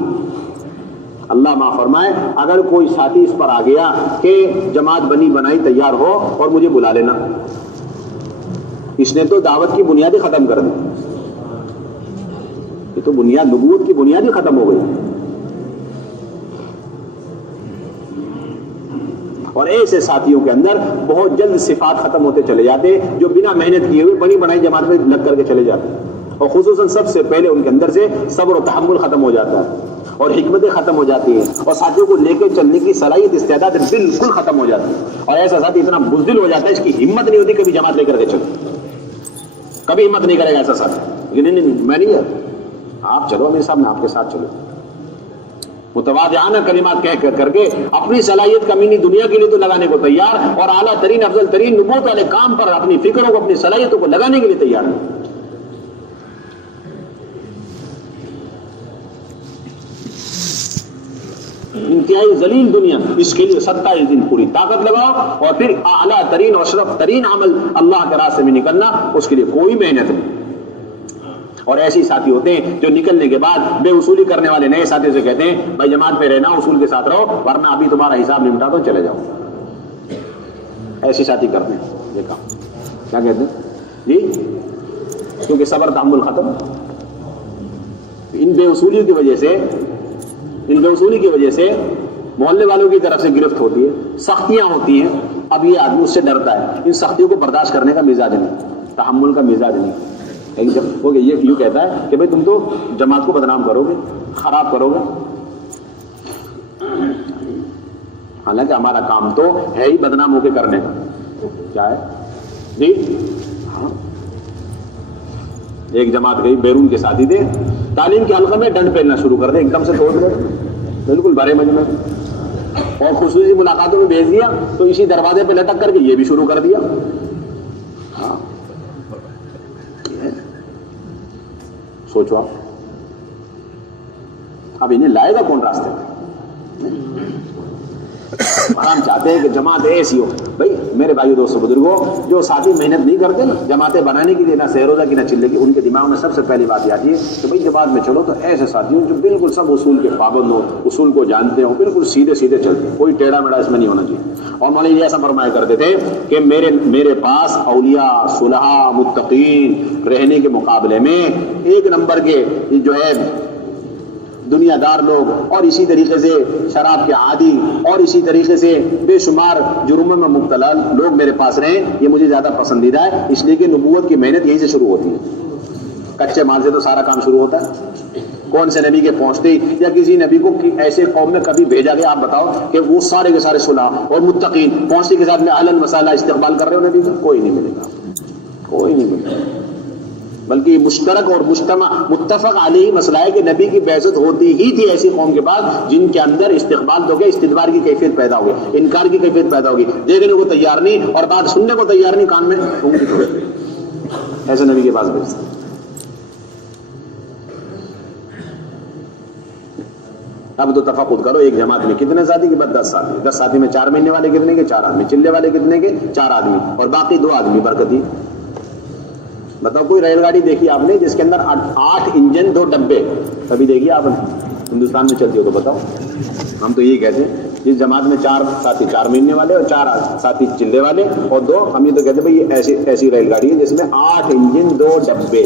اللہ معاف فرمائے، اگر کوئی ساتھی اس پر آ گیا کہ جماعت بنی بنائی تیار ہو اور مجھے بلا لینا، اس نے تو دعوت کی بنیاد ہی ختم کر دی، یہ تو بنیاد، نبوت کی بنیاد ہی ختم ہو گئی۔ اور ایسے ساتھیوں کے اندر بہت جلد صفات ختم ہوتے چلے جاتے جو بنا محنت کیے ہوئے بنی بنائی جماعت میں لگ کر کے چلے جاتے، اور خصوصاً سب سے پہلے ان کے اندر سے صبر و تحمل ختم ہو جاتا ہے، اور حکمتیں ختم ہو جاتی ہیں، اور ساتھیوں کو لے کے چلنے کی صلاحیت استعداد بالکل ختم ہو جاتی ہے، اور ایسا ساتھی اتنا بزدل ہو جاتا ہے اس کی ہمت نہیں ہوتی کبھی جماعت لے کر کے چلے، کبھی ہمت نہیں کرے گا ایسا ساتھی، لیکن نہیں میں نہیں جاتا، آپ چلو میرے ساتھ، میں آپ کے ساتھ چلو، متواضعانہ کلمات کہہ کر کے اپنی صلاحیت کمینی دنیا کے لیے تو لگانے کو تیار، اور اعلیٰ ترین افضل ترین نبوت والے کام پر اپنی فکروں کو اپنی صلاحیتوں کو لگانے کے لیے تیار ہے۔ انتہائی ذلیل دنیا، اس کے لیے 27 دن پوری طاقت لگاؤ، اور پھر اعلیٰ ترین اور اشرف ترین عمل اللہ کے راستے میں نکلنا، اس کے لیے کوئی محنت نہیں۔ اور ایسے ساتھی ہوتے ہیں جو نکلنے کے بعد بے اصولی کرنے والے نئے ساتھی سے کہتے ہیں بھائی جماعت پہ رہنا، اصول کے ساتھ رہو، ورنہ ابھی تمہارا حساب نمٹا دو چلے جاؤ۔ ایسے ساتھی کرتے ہیں یہ کام، کیا کہتے ہیں جی، کیونکہ صبر تحمل ختم. ان بے اصولی کی وجہ سے محلے والوں کی طرف سے گرفت ہوتی ہے، سختیاں ہوتی ہیں. اب یہ آدمی اس سے ڈرتا ہے. ان سختیوں کو برداشت کرنے کا مزاج نہیں، تحمل کا مزاج نہیں. لیکن جب وہ یہ یوں کہتا ہے کہ بھائی تم تو جماعت کو بدنام کرو گے، خراب کرو گے، حالانکہ ہمارا کام تو ہے ہی بدنام ہو کے کرنے کا. کیا ہے جی؟ ہاں، ایک جماعت گئی، بیرون کے ساتھی تھے، تعلیم کے حلقے میں ڈنڈ پھیلنا شروع کر دے، ایک دم سے توڑ دے بالکل بھرے مجمع، اور خصوصی ملاقاتوں میں بھیج دیا تو اسی دروازے پہ لٹک کر کے یہ بھی شروع کر دیا. ہاں، سوچو آپ، اب انہیں لائے گا کون راستے میں؟ ہم چاہتے ہیں کہ جماعت ایسی ہو. بھائی میرے بھائی دوستوں بزرگوں، جو ساتھی محنت نہیں کرتے نا جماعتیں بنانے کے لیے، نہ سہروزہ کی نہ چلے کی، ان کے دماغ میں سب سے پہلی بات آتی ہے کہ بھائی جماعت میں چلو تو ایسے ساتھی ہوں جو بالکل سب اصول کے پابند ہوں، اصول کو جانتے ہوں، بالکل سیدھے سیدھے چلتے ہیں، کوئی ٹیڑھا میڑھا اس میں نہیں ہونا چاہیے. اور مولانا یہ ایسا فرمایا کرتے تھے کہ میرے پاس اولیاء، صلحاء، متقین رہنے کے مقابلے میں ایک نمبر کے جو ہے دنیا دار لوگ، اور اسی طریقے سے شراب کے عادی، اور اسی طریقے سے بے شمار جرموں میں مبتلا لوگ میرے پاس رہے. یہ مجھے زیادہ پسندیدہ ہے، اس لیے کہ نبوت کی محنت یہیں سے شروع ہوتی ہے. کچے مال سے تو سارا کام شروع ہوتا ہے. کون سے نبی کے پہنچتے ہی یا کسی نبی کو ایسے قوم میں کبھی بھیجا گیا آپ بتاؤ کہ وہ سارے کے سارے صلح اور متقین پہنچتے کے ساتھ میں اہل مسالہ استقبال کر رہے ہو نبی کا؟ کوئی نہیں ملے گا، کوئی نہیں ملے گا. بلکہ مشترک اور متفق علیہ مسئلہ ہے کہ نبی کی بعثت ہوتی ہی تھی ایسی قوم کے بعد جن کے اندر استقبال تو گیا، استدبار کی کیفیت پیدا ہو گئی، انکار کی کیفیت پیدا ہوگی، دیکھنے کو تیار نہیں اور بات سننے کو تیار نہیں، کان میں انگلی ٹھوک دی. ایسے نبی کے پاس بھیجتے. اب تو تفقد کرو، ایک جماعت میں کتنے ساتھی کے بعد 10 ساتھی، 10 ساتھی میں 4 مہینے والے کتنے کے؟ 4 آدمی. چلے والے کتنے کے؟ 4 آدمی، اور باقی 2 آدمی برکتی. بتاؤ کوئی ریل گاڑی دیکھی آپ نے جس کے اندر 8 انجن 2 ڈبے؟ کبھی دیکھی آپ نے ہندوستان میں چلتی ہو تو بتاؤ. ہم تو یہی کہتے ہیں جس جماعت میں 4 ساتھی 4 مہینے والے اور 4 ساتھی چلے والے اور 2، ہم یہ تو کہتے ہیں بھائی یہ ایسی ریل گاڑی ہے جس میں 8 انجن 2 ڈبے.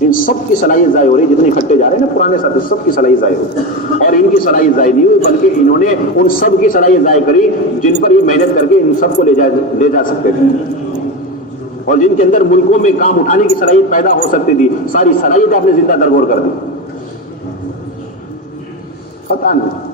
ان سب کی صلاحیت ضائع ہو رہی ہے، جتنے اکٹھے جا رہے ہیں نا پرانے ساتھی، سب کی صلاحیت ضائع ہو رہی ہے. اور ان کی صلاحیت ضائع نہیں ہوئی بلکہ انہوں نے ان سب کی صلاحیت ضائع کری جن پر یہ محنت کر کے ان سب کو لے جا سکتے تھے، اور جن کے اندر ملکوں میں کام اٹھانے کی صلاحیت پیدا ہو سکتی تھی. ساری صلاحیت آپ نے زندہ درگور کر دی. پتہ نہیں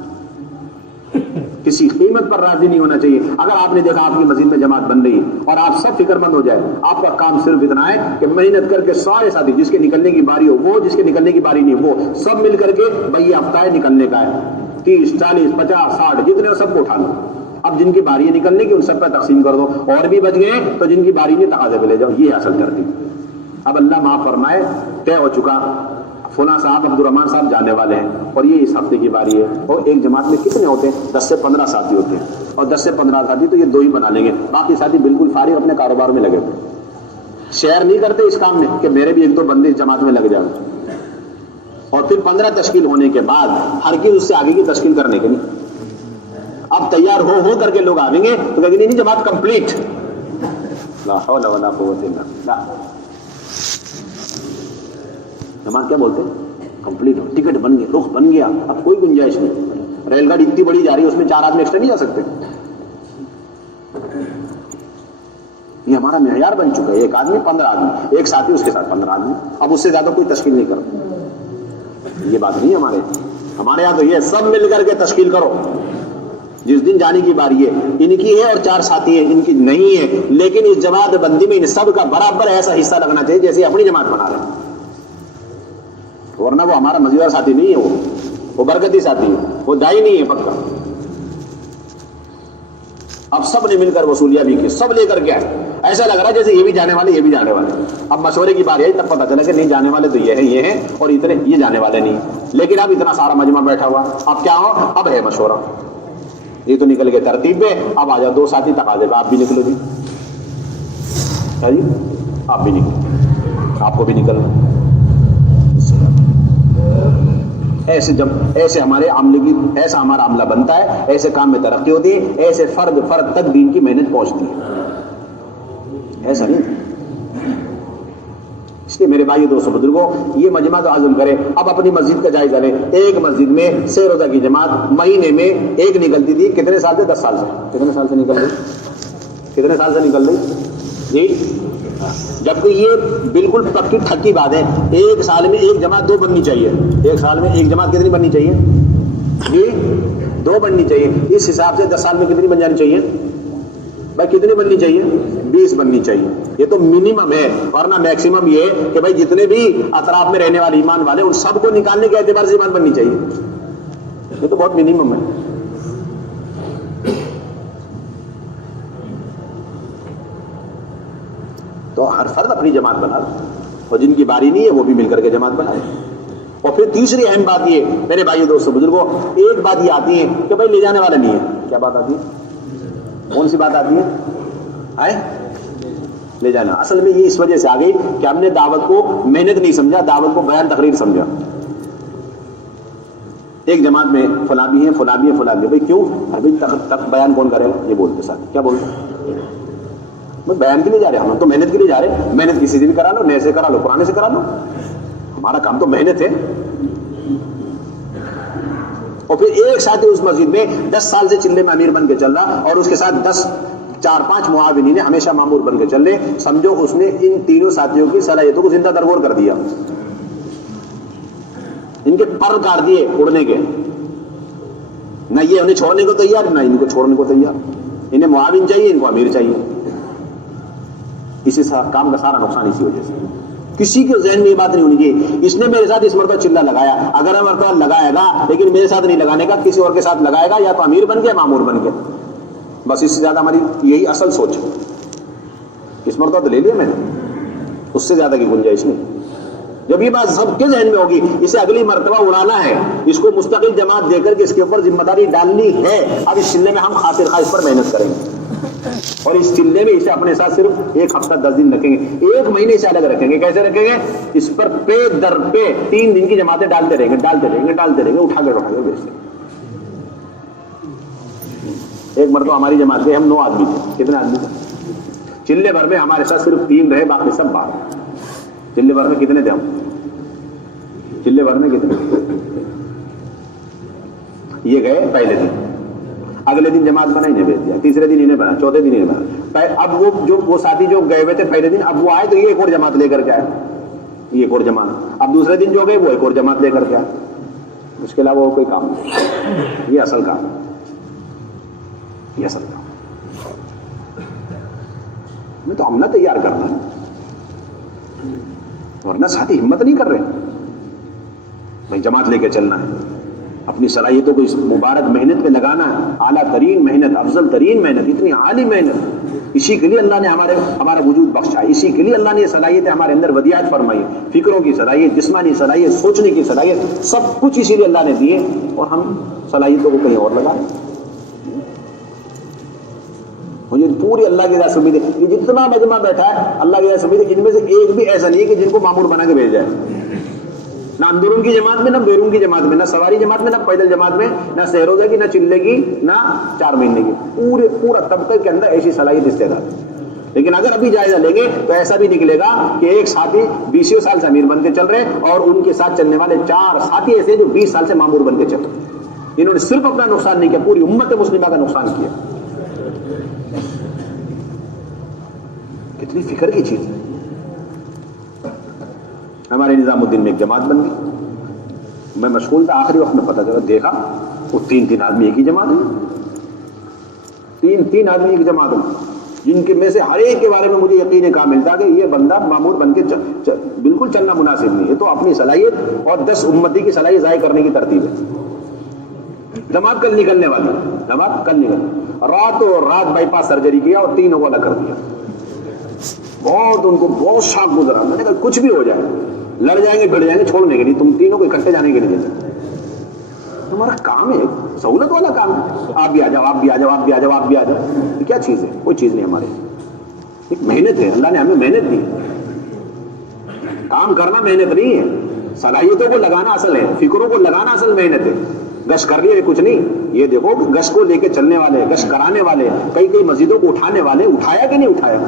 کسی قیمت پر راضی نہیں ہونا چاہیے. اگر آپ نے دیکھا آپ کی مسجد میں جماعت بن رہی ہے اور آپ سب فکر مند ہو جائے، آپ کا کام صرف اتنا ہے کہ محنت کر کے سارے ساتھی جس کے نکلنے کی باری ہو وہ، جس کے نکلنے کی باری نہیں وہ، سب مل کر کے بھائی یہ ہفتہ ہے نکلنے کا ہے، 30 40 50 60 جتنے ہو سب کو اٹھا لو. اب جن کی باری ہے نکلنے کی ان سب پہ تقسیم کر دو، اور بھی بچ گئے تو جن کی باری نہیں تقاضے پہ لے جاؤ. یہ حاصل کرتی. اب اللہ معاف فرمائے، طے ہو چکا فلاں صاحب عبد الرحمان صاحب جانے والے ہیں اور یہ اس ہفتے کی باری ہے. اور ایک جماعت میں کتنے ہوتے ہیں؟ 10 سے 15 ساتھی ہوتے ہیں، اور 10 سے 15 ساتھی تو یہ 2 ہی بنا لیں گے، باقی ساتھی بالکل فارغ اپنے کاروبار میں لگے ہوئے، شیئر نہیں کرتے اس کام میں کہ میرے بھی 1-2 بندے اس جماعت میں لگ جائیں. اور پھر 15 تشکیل ہونے کے بعد ہر کی اس سے آگے کی تشکیل کرنے کے نہیں. اب تیار ہو کر کے لوگ آئیں گے تو کہیں گے نہیں جماعت کمپلیٹ. لا حول ولا قوت الا باللہ. جماعت کیا بولتے ہیں؟ کمپلیٹ ہو، ٹکٹ بن گیا، رخ بن گیا، اب کوئی گنجائش نہیں. ریل گاڑی اتنی بڑی جا رہی ہے اس میں 4 آدمی ایکسٹرا نہیں جا سکتے. یہ ہمارا معیار بن چکا ہے. 1 آدمی 15 آدمی، ایک ساتھی اس کے ساتھ 15 آدمی، اب اس سے زیادہ کوئی تشکیل نہیں کرتا. یہ بات نہیں ہمارے یہاں تو یہ سب مل کر کے تشکیل کرو. جس دن جانے کی باری ہے ان کی ہے اور 4 ساتھی ہیں ان کی نہیں ہے، لیکن اس جماعت بندی میں ان سب کا برابر ایسا حصہ لگنا چاہیے جیسے اپنی جماعت بنا رہے ہیں. ورنہ وہ ہمارا مزیدار ساتھی نہیں ہے، وہ برکتی ساتھی ہے، وہ دائی نہیں ہے پکا. اب سب نے مل کر وصولیاں بھی کی، سب لے کر کے آئے. ایسا لگ رہا ہے جیسے یہ بھی جانے والے یہ بھی جانے والے. اب مشورے کی بات ہے تب پتہ چلا کہ نہیں جانے والے تو یہ ہیں اور اتنے یہ جانے والے نہیں. لیکن اب اتنا سارا مجمع بیٹھا ہوا، اب کیا ہو؟ اب ہے مشورہ. یہ تو نکل گئے ترتیب میں، اب آ جاؤ 2 ساتھی تقاضے پہ، آپ بھی نکلو جی. کیا جی؟ آپ بھی نکلو، آپ کو بھی نکلنا. ایسے ہمارے عملے کی ایسا ہمارا عملہ بنتا ہے، ایسے کام میں ترقی ہوتی ہے، ایسے فرد تک دین کی محنت پہنچتی ہے. ایسا نہیں تھا. اس لیے میرے بھائی دوستوں بزرگوں یہ مجمع تو عزم کرے. اب اپنی مسجد کا جائزہ لیں. ایک مسجد میں 6 روزہ کی جماعت مہینے میں ایک نکلتی تھی. کتنے سال سے؟ 10 سال سے. کتنے سال سے نکل رہی؟ کتنے سال سے نکل رہی جی؟ جبکہ یہ بالکل پکی ٹھکی بات ہے. ایک سال میں ایک جماعت 2 بننی چاہیے. ایک سال میں ایک جماعت کتنی بننی چاہیے جی؟ 2 بننی چاہیے. اس حساب سے 10 سال میں کتنی بن جانی چاہیے بھائی؟ کتنی بننی چاہیے؟ 20 بننی چاہیے. یہ تو منیمم ہے. ورنہ میکسیمم یہ ہے کہ بھائی جتنے بھی اطراف میں رہنے والے ایمان والے ان سب کو نکالنے کے اعتبار سے ایمان بننی چاہیے. یہ تو بہت منیمم ہے. تو ہر فرد اپنی جماعت بنا لے اور جن کی باری نہیں ہے وہ بھی مل کر کے جماعت بنائے. اور پھر تیسری اہم بات یہ میرے بھائیو دوستو بزرگوں ایک بات یہ آتی ہے کہ بھائی لے جانے والا نہیں ہے. کیا بات آتی ہے؟ کون سی بات آتی ہے؟ لے جانا. اصل میں یہ اس وجہ سے آ گئی کہ ہم نے دعوت کو محنت نہیں سمجھا, دعوت کو بیان تقریر سمجھا. ایک جماعت میں فلاں بھی ہیں, فلاں بھی ہیں, فلاں بھی ہیں. بھائی کیوں؟ ابھی تک بیان کون کرے گا؟ یہ بولتے ساتھ کیا بولتے بھائی بیان کے لیے جا رہے ہیں, ہم تو محنت کے لیے جا رہے ہیں. محنت کسی سے بھی کرا لو, نئے سے کرا لو, پرانے سے کرا لو, ہمارا کام تو محنت ہے. اور پھر ایک ساتھی اس مسجد میں 10 سال سے چلے میں امیر بن کے چل رہا اور اس کے ساتھ 4-5 معاونین نے ہمیشہ مامور بن کے چل رہے. سمجھو اس نے ان تینوں ساتھیوں کی صلاحیتوں کو زندہ درگور کر دیا. ان کے پر کاٹ دیے اڑنے کے. نہ یہ انہیں چھوڑنے کو تیار, نہ ان کو چھوڑنے کو تیار. انہیں معاون چاہیے, ان کو امیر چاہیے. اسی کام کا سارا نقصان اسی وجہ سے. کسی کے ذہن میں یہ بات نہیں ہونی چاہیے اس نے میرے ساتھ اس مرتبہ چلہ لگایا, اگر مرتبہ لگائے گا لیکن میرے ساتھ نہیں لگانے کا, کسی اور کے ساتھ لگائے گا, یا تو امیر بن کے مامور بن کے. بس اس سے زیادہ ہماری یہی اصل سوچ ہے. اس مرتبہ تو لے لیا میں نے, اس سے زیادہ کی گنجائش نہیں. جب یہ بات سب کے ذہن میں ہوگی اسے اگلی مرتبہ اڑانا ہے, اس کو مستقل جماعت دے کر کے اس کے اوپر ذمہ داری ڈالنی ہے. اب اس چلے میں ہم خاطر خواہ اس پر محنت کریں گے اور اس چلے میں اسے اپنے ساتھ صرف 1 ہفتہ 10 دن رکھیں گے, 1 مہینے سے الگ رکھیں گے. کیسے رکھیں گے؟ اس پر پے در پے 3 دن کی جماعتیں ڈالتے رہیں گے, اٹھا کر بیچتے. ایک مرتبہ ہماری جماعت میں ہم 9 آدمی تھے. کتنے آدمی تھے؟ چلے بھر میں ہمارے ساتھ صرف 3 رہے, باقی سب باہر. چلے بھر میں کتنے تھے ہم؟ چلے بھر میں کتنے؟ یہ گئے پہلے دن, اگلے دن جماعت بنا انہیں بھیج دیا, تیسرے دن انہیں بنا, چوتھے دن انہیں بنا. اب وہ ساتھی جو گئے ہوئے تھے پہلے دن, اب وہ آئے تو یہ ایک اور جماعت لے کر کے آئے, یہ ایک اور جماعت. اب دوسرے دن جو گئے وہ ایک اور جماعت لے کر کے آئے. اس کے علاوہ وہ کوئی کام نہیں. یہ اصل کام, یہ اصل کام میں تو عملہ تیار کرنا ہے, ورنہ ساتھی ہمت نہیں کر رہے بھائی جماعت لے کے چلنا ہے. اپنی صلاحیتوں کو اس مبارک محنت پہ لگانا ہے, اعلیٰ ترین محنت, افضل ترین محنت, اتنی عالی محنت. اسی کے لیے اللہ نے ہمارا وجود بخشا ہے, اسی کے لیے اللہ نے یہ صلاحیتیں ہمارے اندر ودیعت فرمائی, فکروں کی صلاحیت, جسمانی صلاحیت, سوچنے کی صلاحیت, سب کچھ اسی لیے اللہ نے دیے. اور ہم صلاحیتوں کو کہیں اور لگائیں. مجھے پوری اللہ کی رضا سے امید ہے, یہ جتنا مجمع بیٹھا ہے اللہ کی رضا سے امید ہے ان میں سے ایک بھی ایسا نہیں ہے کہ جن کو مامور بنا کے بھیج جائے. نہ اندرون کی جماعت میں, نہ بیرون کی جماعت میں, نہ سواری جماعت میں, نہ پیدل جماعت میں, نہ سہروزہ کی, نہ چلے کی, نہ 4 مہینے کی. پورا طبقے کے اندر ایسی صلاحیت استعداد ہے. لیکن اگر ابھی جائزہ لیں گے تو ایسا بھی نکلے گا کہ ایک ساتھی 20 سال سے امیر بن کے چل رہے اور ان کے ساتھ چلنے والے 4 ساتھی ایسے جو 20 سال سے مامور بن کے چل رہے. انہوں نے صرف اپنا نقصان نہیں کیا, پوری امت مسلمہ کا نقصان کیا. کتنی فکر کی چیز ہے. ہمارے نظام الدین میں ایک جماعت بن گئی. میں مشغول تھا, آخری وقت میں پتہ چلا, دیکھا وہ 3 آدمی ایک ہی جماعت ہے. 3 آدمی ایک جماعت ہے, جن کے میں سے ہر ایک کے بارے میں مجھے یقین کامل تھا کہ یہ بندہ مامور بن کے بالکل چلنا مناسب نہیں ہے. تو اپنی صلاحیت اور 10 امتی کی صلاحیت ضائع کرنے کی ترتیب ہے. جماعت کل نکلنے والی, جماعت کل نکل, راتوں رات بائی پاس سرجری کیا اور 3 کو الگ کر دیا. بہت ان کو بہت شاک گزرا. میں نے کہا کچھ بھی ہو جائے, لڑ جائیں گے, بھڑ جائیں گے, چھوڑنے کے لیے, تم تینوں کو اکٹھے جانے کے لیے دے سکتے. تمہارا کام ہے, سہولت والا کام ہے, آپ بھی آ جاؤ, آپ بھی آ جاؤ, آپ بھی آ جاؤ, آپ بھی آ جاؤ. یہ کیا چیز ہے؟ کوئی چیز نہیں. ہمارے ایک محنت ہے, اللہ نے ہمیں محنت دی. کام کرنا محنت نہیں ہے, صلاحیتوں کو لگانا اصل ہے, فکروں کو لگانا اصل محنت ہے. گشت کر لیے کچھ نہیں. یہ دیکھو گشت کو لے کے چلنے والے, گشت کرانے والے, کئی مسجدوں کو اٹھانے والے, اٹھایا کہ نہیں اٹھایا؟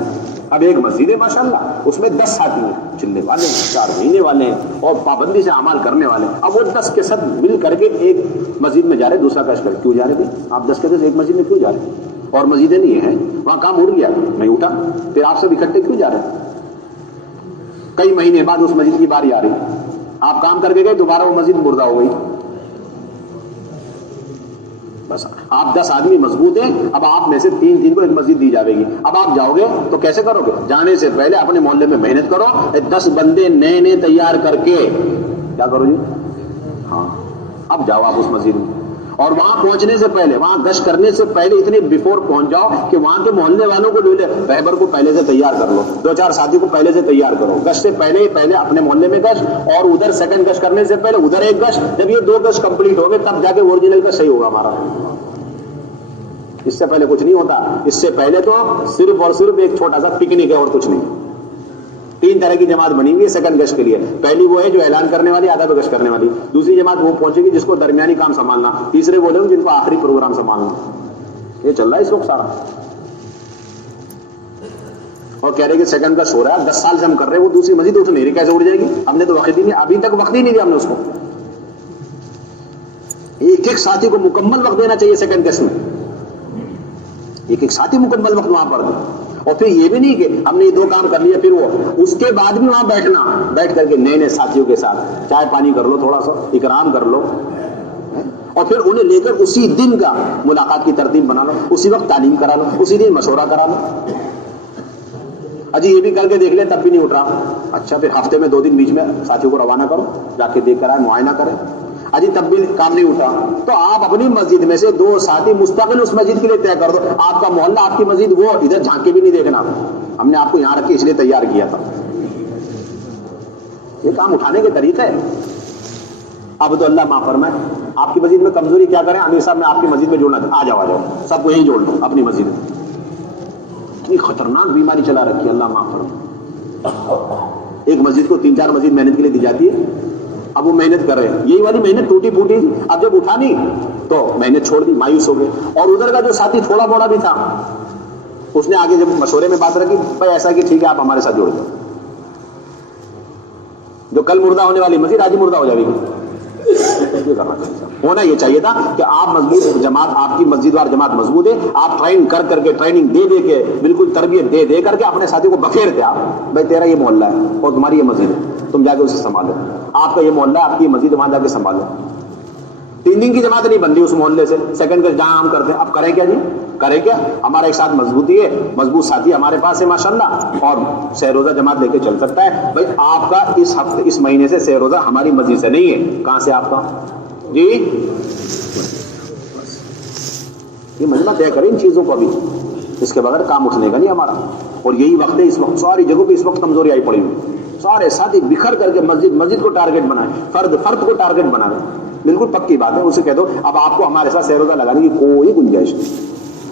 اب ایک مسجد ہے ماشاءاللہ، اس میں 10 ساتھی ہیں، چلنے والے ہیں، 4 مہینے والے ہیں اور پابندی سے اعمال کرنے والے ہیں. اب وہ 10 کے ساتھ مل کر کے ایک مسجد میں جا رہے، دوسرا کش کر کیوں جا رہے تھے آپ؟ 10 کے 10 ایک مسجد میں کیوں جا رہے؟ اور مسجدیں نہیں ہیں وہاں، کام اڑ گیا نہیں اٹھا، پھر آپ سب اکٹھے کیوں جا رہے؟ کئی مہینے بعد اس مسجد کی باری آ رہی، آپ کام کر کے گئے، دوبارہ وہ مسجد مردہ ہو گئی. بس آپ 10 آدمی مضبوط ہیں، اب آپ میں سے 3 کو ایک مسجد دی جائے گی. اب آپ جاؤ گے تو کیسے کرو گے؟ جانے سے پہلے اپنے محلے میں محنت کرو، 10 بندے نئے تیار کر کے کیا کرو جی؟ ہاں اب جاؤ آپ اس مسجد میں، اور وہاں پہنچنے سے پہلے، وہاں گشت کرنے سے پہلے اتنے بیفور پہنچ جاؤ کہ وہاں کے محلے والوں کو لے لے، رہبر کو پہلے سے تیار کر لو، 2-4 ساتھی کو پہلے سے تیار کرو. گشت سے پہلے اپنے محلے میں گشت، اور ادھر سیکنڈ گشت کرنے سے پہلے ادھر ایک گشت. جب یہ 2 گشت کمپلیٹ ہو گئے تب جا کے اوریجنل کا صحیح ہوگا ہمارا. اس سے پہلے کچھ نہیں ہوتا. اس سے پہلے تو صرف اور صرف ایک چھوٹا سا پکنک ہے اور کچھ نہیں. 3 طرح کی جماعت بنی ہوئی ہے سیکنڈ گشت کے لیے. پہلی وہ ہے جو اعلان کرنے والی، آدھا گشت کرنے والی. دوسری جماعت وہ پہنچے گی جس کو درمیانی کام سنبھالنا. تیسرے وہ لوگ جن کو آخری پروگرام سنبھالنا. یہ چل رہا ہے اس وقت سارا. اور کہہ رہے کہ سیکنڈ گشت ہو رہا ہے، 10 سال سے ہم کر رہے ہیں، وہ دوسری مسجد اٹھ نہیں رہی، کیسے اٹھ جائے گی؟ ہم نے تو وقت ہی نہیں، ابھی تک وقت ہی نہیں دیا ہم نے اس کو. ایک ساتھی کو مکمل وقت دینا چاہیے سیکنڈ گشت میں، ایک ساتھی مکمل وقت وہاں پر دے. اور پھر یہ بھی نہیں کہ ہم نے یہ 2 کام کر لیا پھر وہ اس کے بعد بھی وہاں بیٹھ کر کے نئے ساتھیوں کے ساتھ چائے پانی کر لو، تھوڑا سا اکرام کر لو، اور پھر انہیں لے کر اسی دن کا ملاقات کی ترتیب بنا لو، اسی وقت تعلیم کرا لو، اسی دن مشورہ کرا لو. اجی یہ بھی کر کے دیکھ لے تب بھی نہیں اٹھ رہا، اچھا پھر ہفتے میں 2 دن بیچ میں ساتھیوں کو روانہ کرو، جا کے دیکھ کر آئے، معائنہ کریں. اجی تب بھی کام نہیں اٹھا تو آپ اپنی مسجد میں سے 2 ساتھی مستقل اس مسجد کے لیے طے کر دو. آپ کا محلہ، آپ کی مسجد، وہ ادھر جھانک کے بھی نہیں دیکھنا. ہم نے آپ کو یہاں رکھ کے اس لیے تیار کیا تھا. یہ کام اٹھانے کے طریقے ہے. اب تو اللہ معاف فرمائے، آپ کی مسجد میں کمزوری کیا کریں؟ امیر صاحب میں آپ کی مسجد میں جوڑنا، آ جاؤ سب کو یہیں جوڑ دو اپنی مسجد میں. اتنی خطرناک بیماری چلا رکھی ہے، اللہ معاف فرمائے. ایک مسجد کو 3-4 مسجد محنت کے لیے دی جاتی ہے. اب وہ محنت کر رہے ہیں، یہی والی محنت ٹوٹی پھوٹی، اب جب اٹھا نہیں تو محنت چھوڑ دی، مایوس ہو گئے. اور ادھر کا جو ساتھی تھوڑا بوڑا بھی تھا، اس نے آگے جب مشورے میں بات رکھی، بھائی ایسا کہ ٹھیک ہے آپ ہمارے ساتھ جوڑ دو، جو کل مردہ ہونے والی مسجد آج ہی مردہ ہو جائے گی. یہ کرنا چاہیے، ہونا یہ چاہیے تھا کہ آپ مضبوط جماعت، آپ کی مسجد وار جماعت مضبوط ہے، آپ ٹرین کر کے، ٹریننگ دے کے، بالکل تربیت دے کر کے اپنے ساتھی کو بخیرتے. آپ بھائی تیرا یہ محلہ ہے اور تمہاری یہ مسجد ہے، تم جا کے اسے سنبھالو. آپ کا یہ محلہ ہے، آپ کی یہ مسجد، وہاں جا کے سنبھالو. 3 دن کی جماعت نہیں بن رہی اس محلے سے، سیکنڈ کا جہاں ہم کرتے ہیں. اب کریں کیا جی؟ کریں کیا؟ ہمارا ایک ساتھ مضبوطی ہے، مضبوط ساتھی ہمارے پاس ہے ماشاءاللہ، اور سہ روزہ جماعت لے کے چل سکتا ہے. بھائی آپ کا اس ہفتے، اس مہینے سے سہ روزہ ہماری مسجد سے نہیں ہے. کہاں سے آپ کا جی؟ یہ مجمع طے کریں ان چیزوں کو. ابھی اس کے بغیر کام اٹھنے کا نہیں ہمارا. اور یہی وقت ہے، اس وقت ساری جگہوں پہ اس وقت کمزوری آئی پڑی ہوئی. سارے ساتھی بکھر کر کے مسجد کو ٹارگٹ بنائیں، فرد کو ٹارگٹ بنائیں. بالکل پکی بات ہے. اسے کہہ دو اب آپ کو ہمارے ساتھ سہ روزہ لگانے کی کوئی گنجائش نہیں.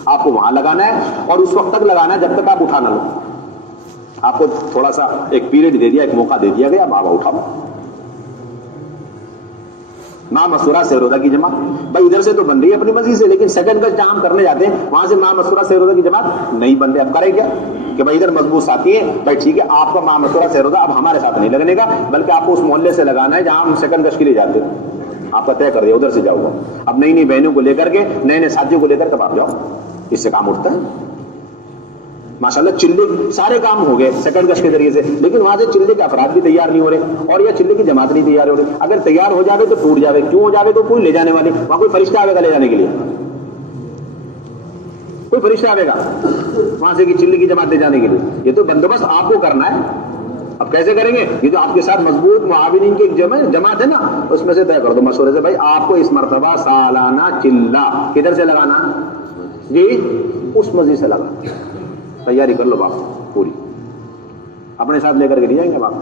آپ کو وہاں لگانا ہے اور اس وقت تک لگانا ہے جب تک آپ اٹھا نہ لو. آپ کو تھوڑا سا ایک پیریڈ دے دیا، ایک موقع دے دیا گیا، اب آپ اٹھاؤ. مشورہ سہ روزہ کی جماعت بھائی ادھر سے تو بن رہی ہے اپنی مسجد سے، لیکن سیکنڈ گشت جہاں ہم کرنے جاتے ہیں وہاں سے مشورہ سہ روزہ کی جماعت نہیں بن رہی. اب کریں کیا کہ بھائی ادھر مضبوط ساتھی ہے، بھائی ٹھیک ہے آپ کا مشورہ سہ روزہ اب ہمارے ساتھ نہیں لگنے کا، بلکہ آپ کو اس محلے سے لگانا ہے جہاں ہم سیکنڈ گشت کے لیے جاتے ہیں. آپ کا طے کر دیا ادھر سے جاؤ گا. اب نئی بہنوں کو لے کر کے، نئے ساتھیوں کو لے کر تب آپ جاؤ. اس سے کام اٹھتا ہے ماشاءاللہ. چلے سارے کام ہو گئے سیکنڈ گشت کے ذریعے سے، لیکن وہاں سے چلے کے افراد بھی تیار نہیں ہو رہے، اور یہ چلے کی جماعت نہیں تیار ہو رہی. اگر تیار ہو جاوے تو ٹوٹ جاوے. کیوں ہو جاوے؟ تو کوئی لے جانے والے، وہاں کوئی فرشتہ آئے گا لے جانے کے لیے. کوئی فرشتہ آئے گا وہاں سے کہ چلے کی جماعت لے جانے کے لیے. یہ تو بندوبست آپ کو کرنا ہے. اب کیسے کریں گے؟ یہ جو آپ کے ساتھ مضبوط معاونین کی ایک جماعت ہے نا، اس میں سے طے کر دو مشورے سے، بھائی آپ کو اس مرتبہ سالانہ چلہ کدھر سے لگانا جی؟ اس مسجد سے لگا. تیاری کر لو باپ پوری، اپنے ساتھ لے کر کے لے جائیں گے باپ.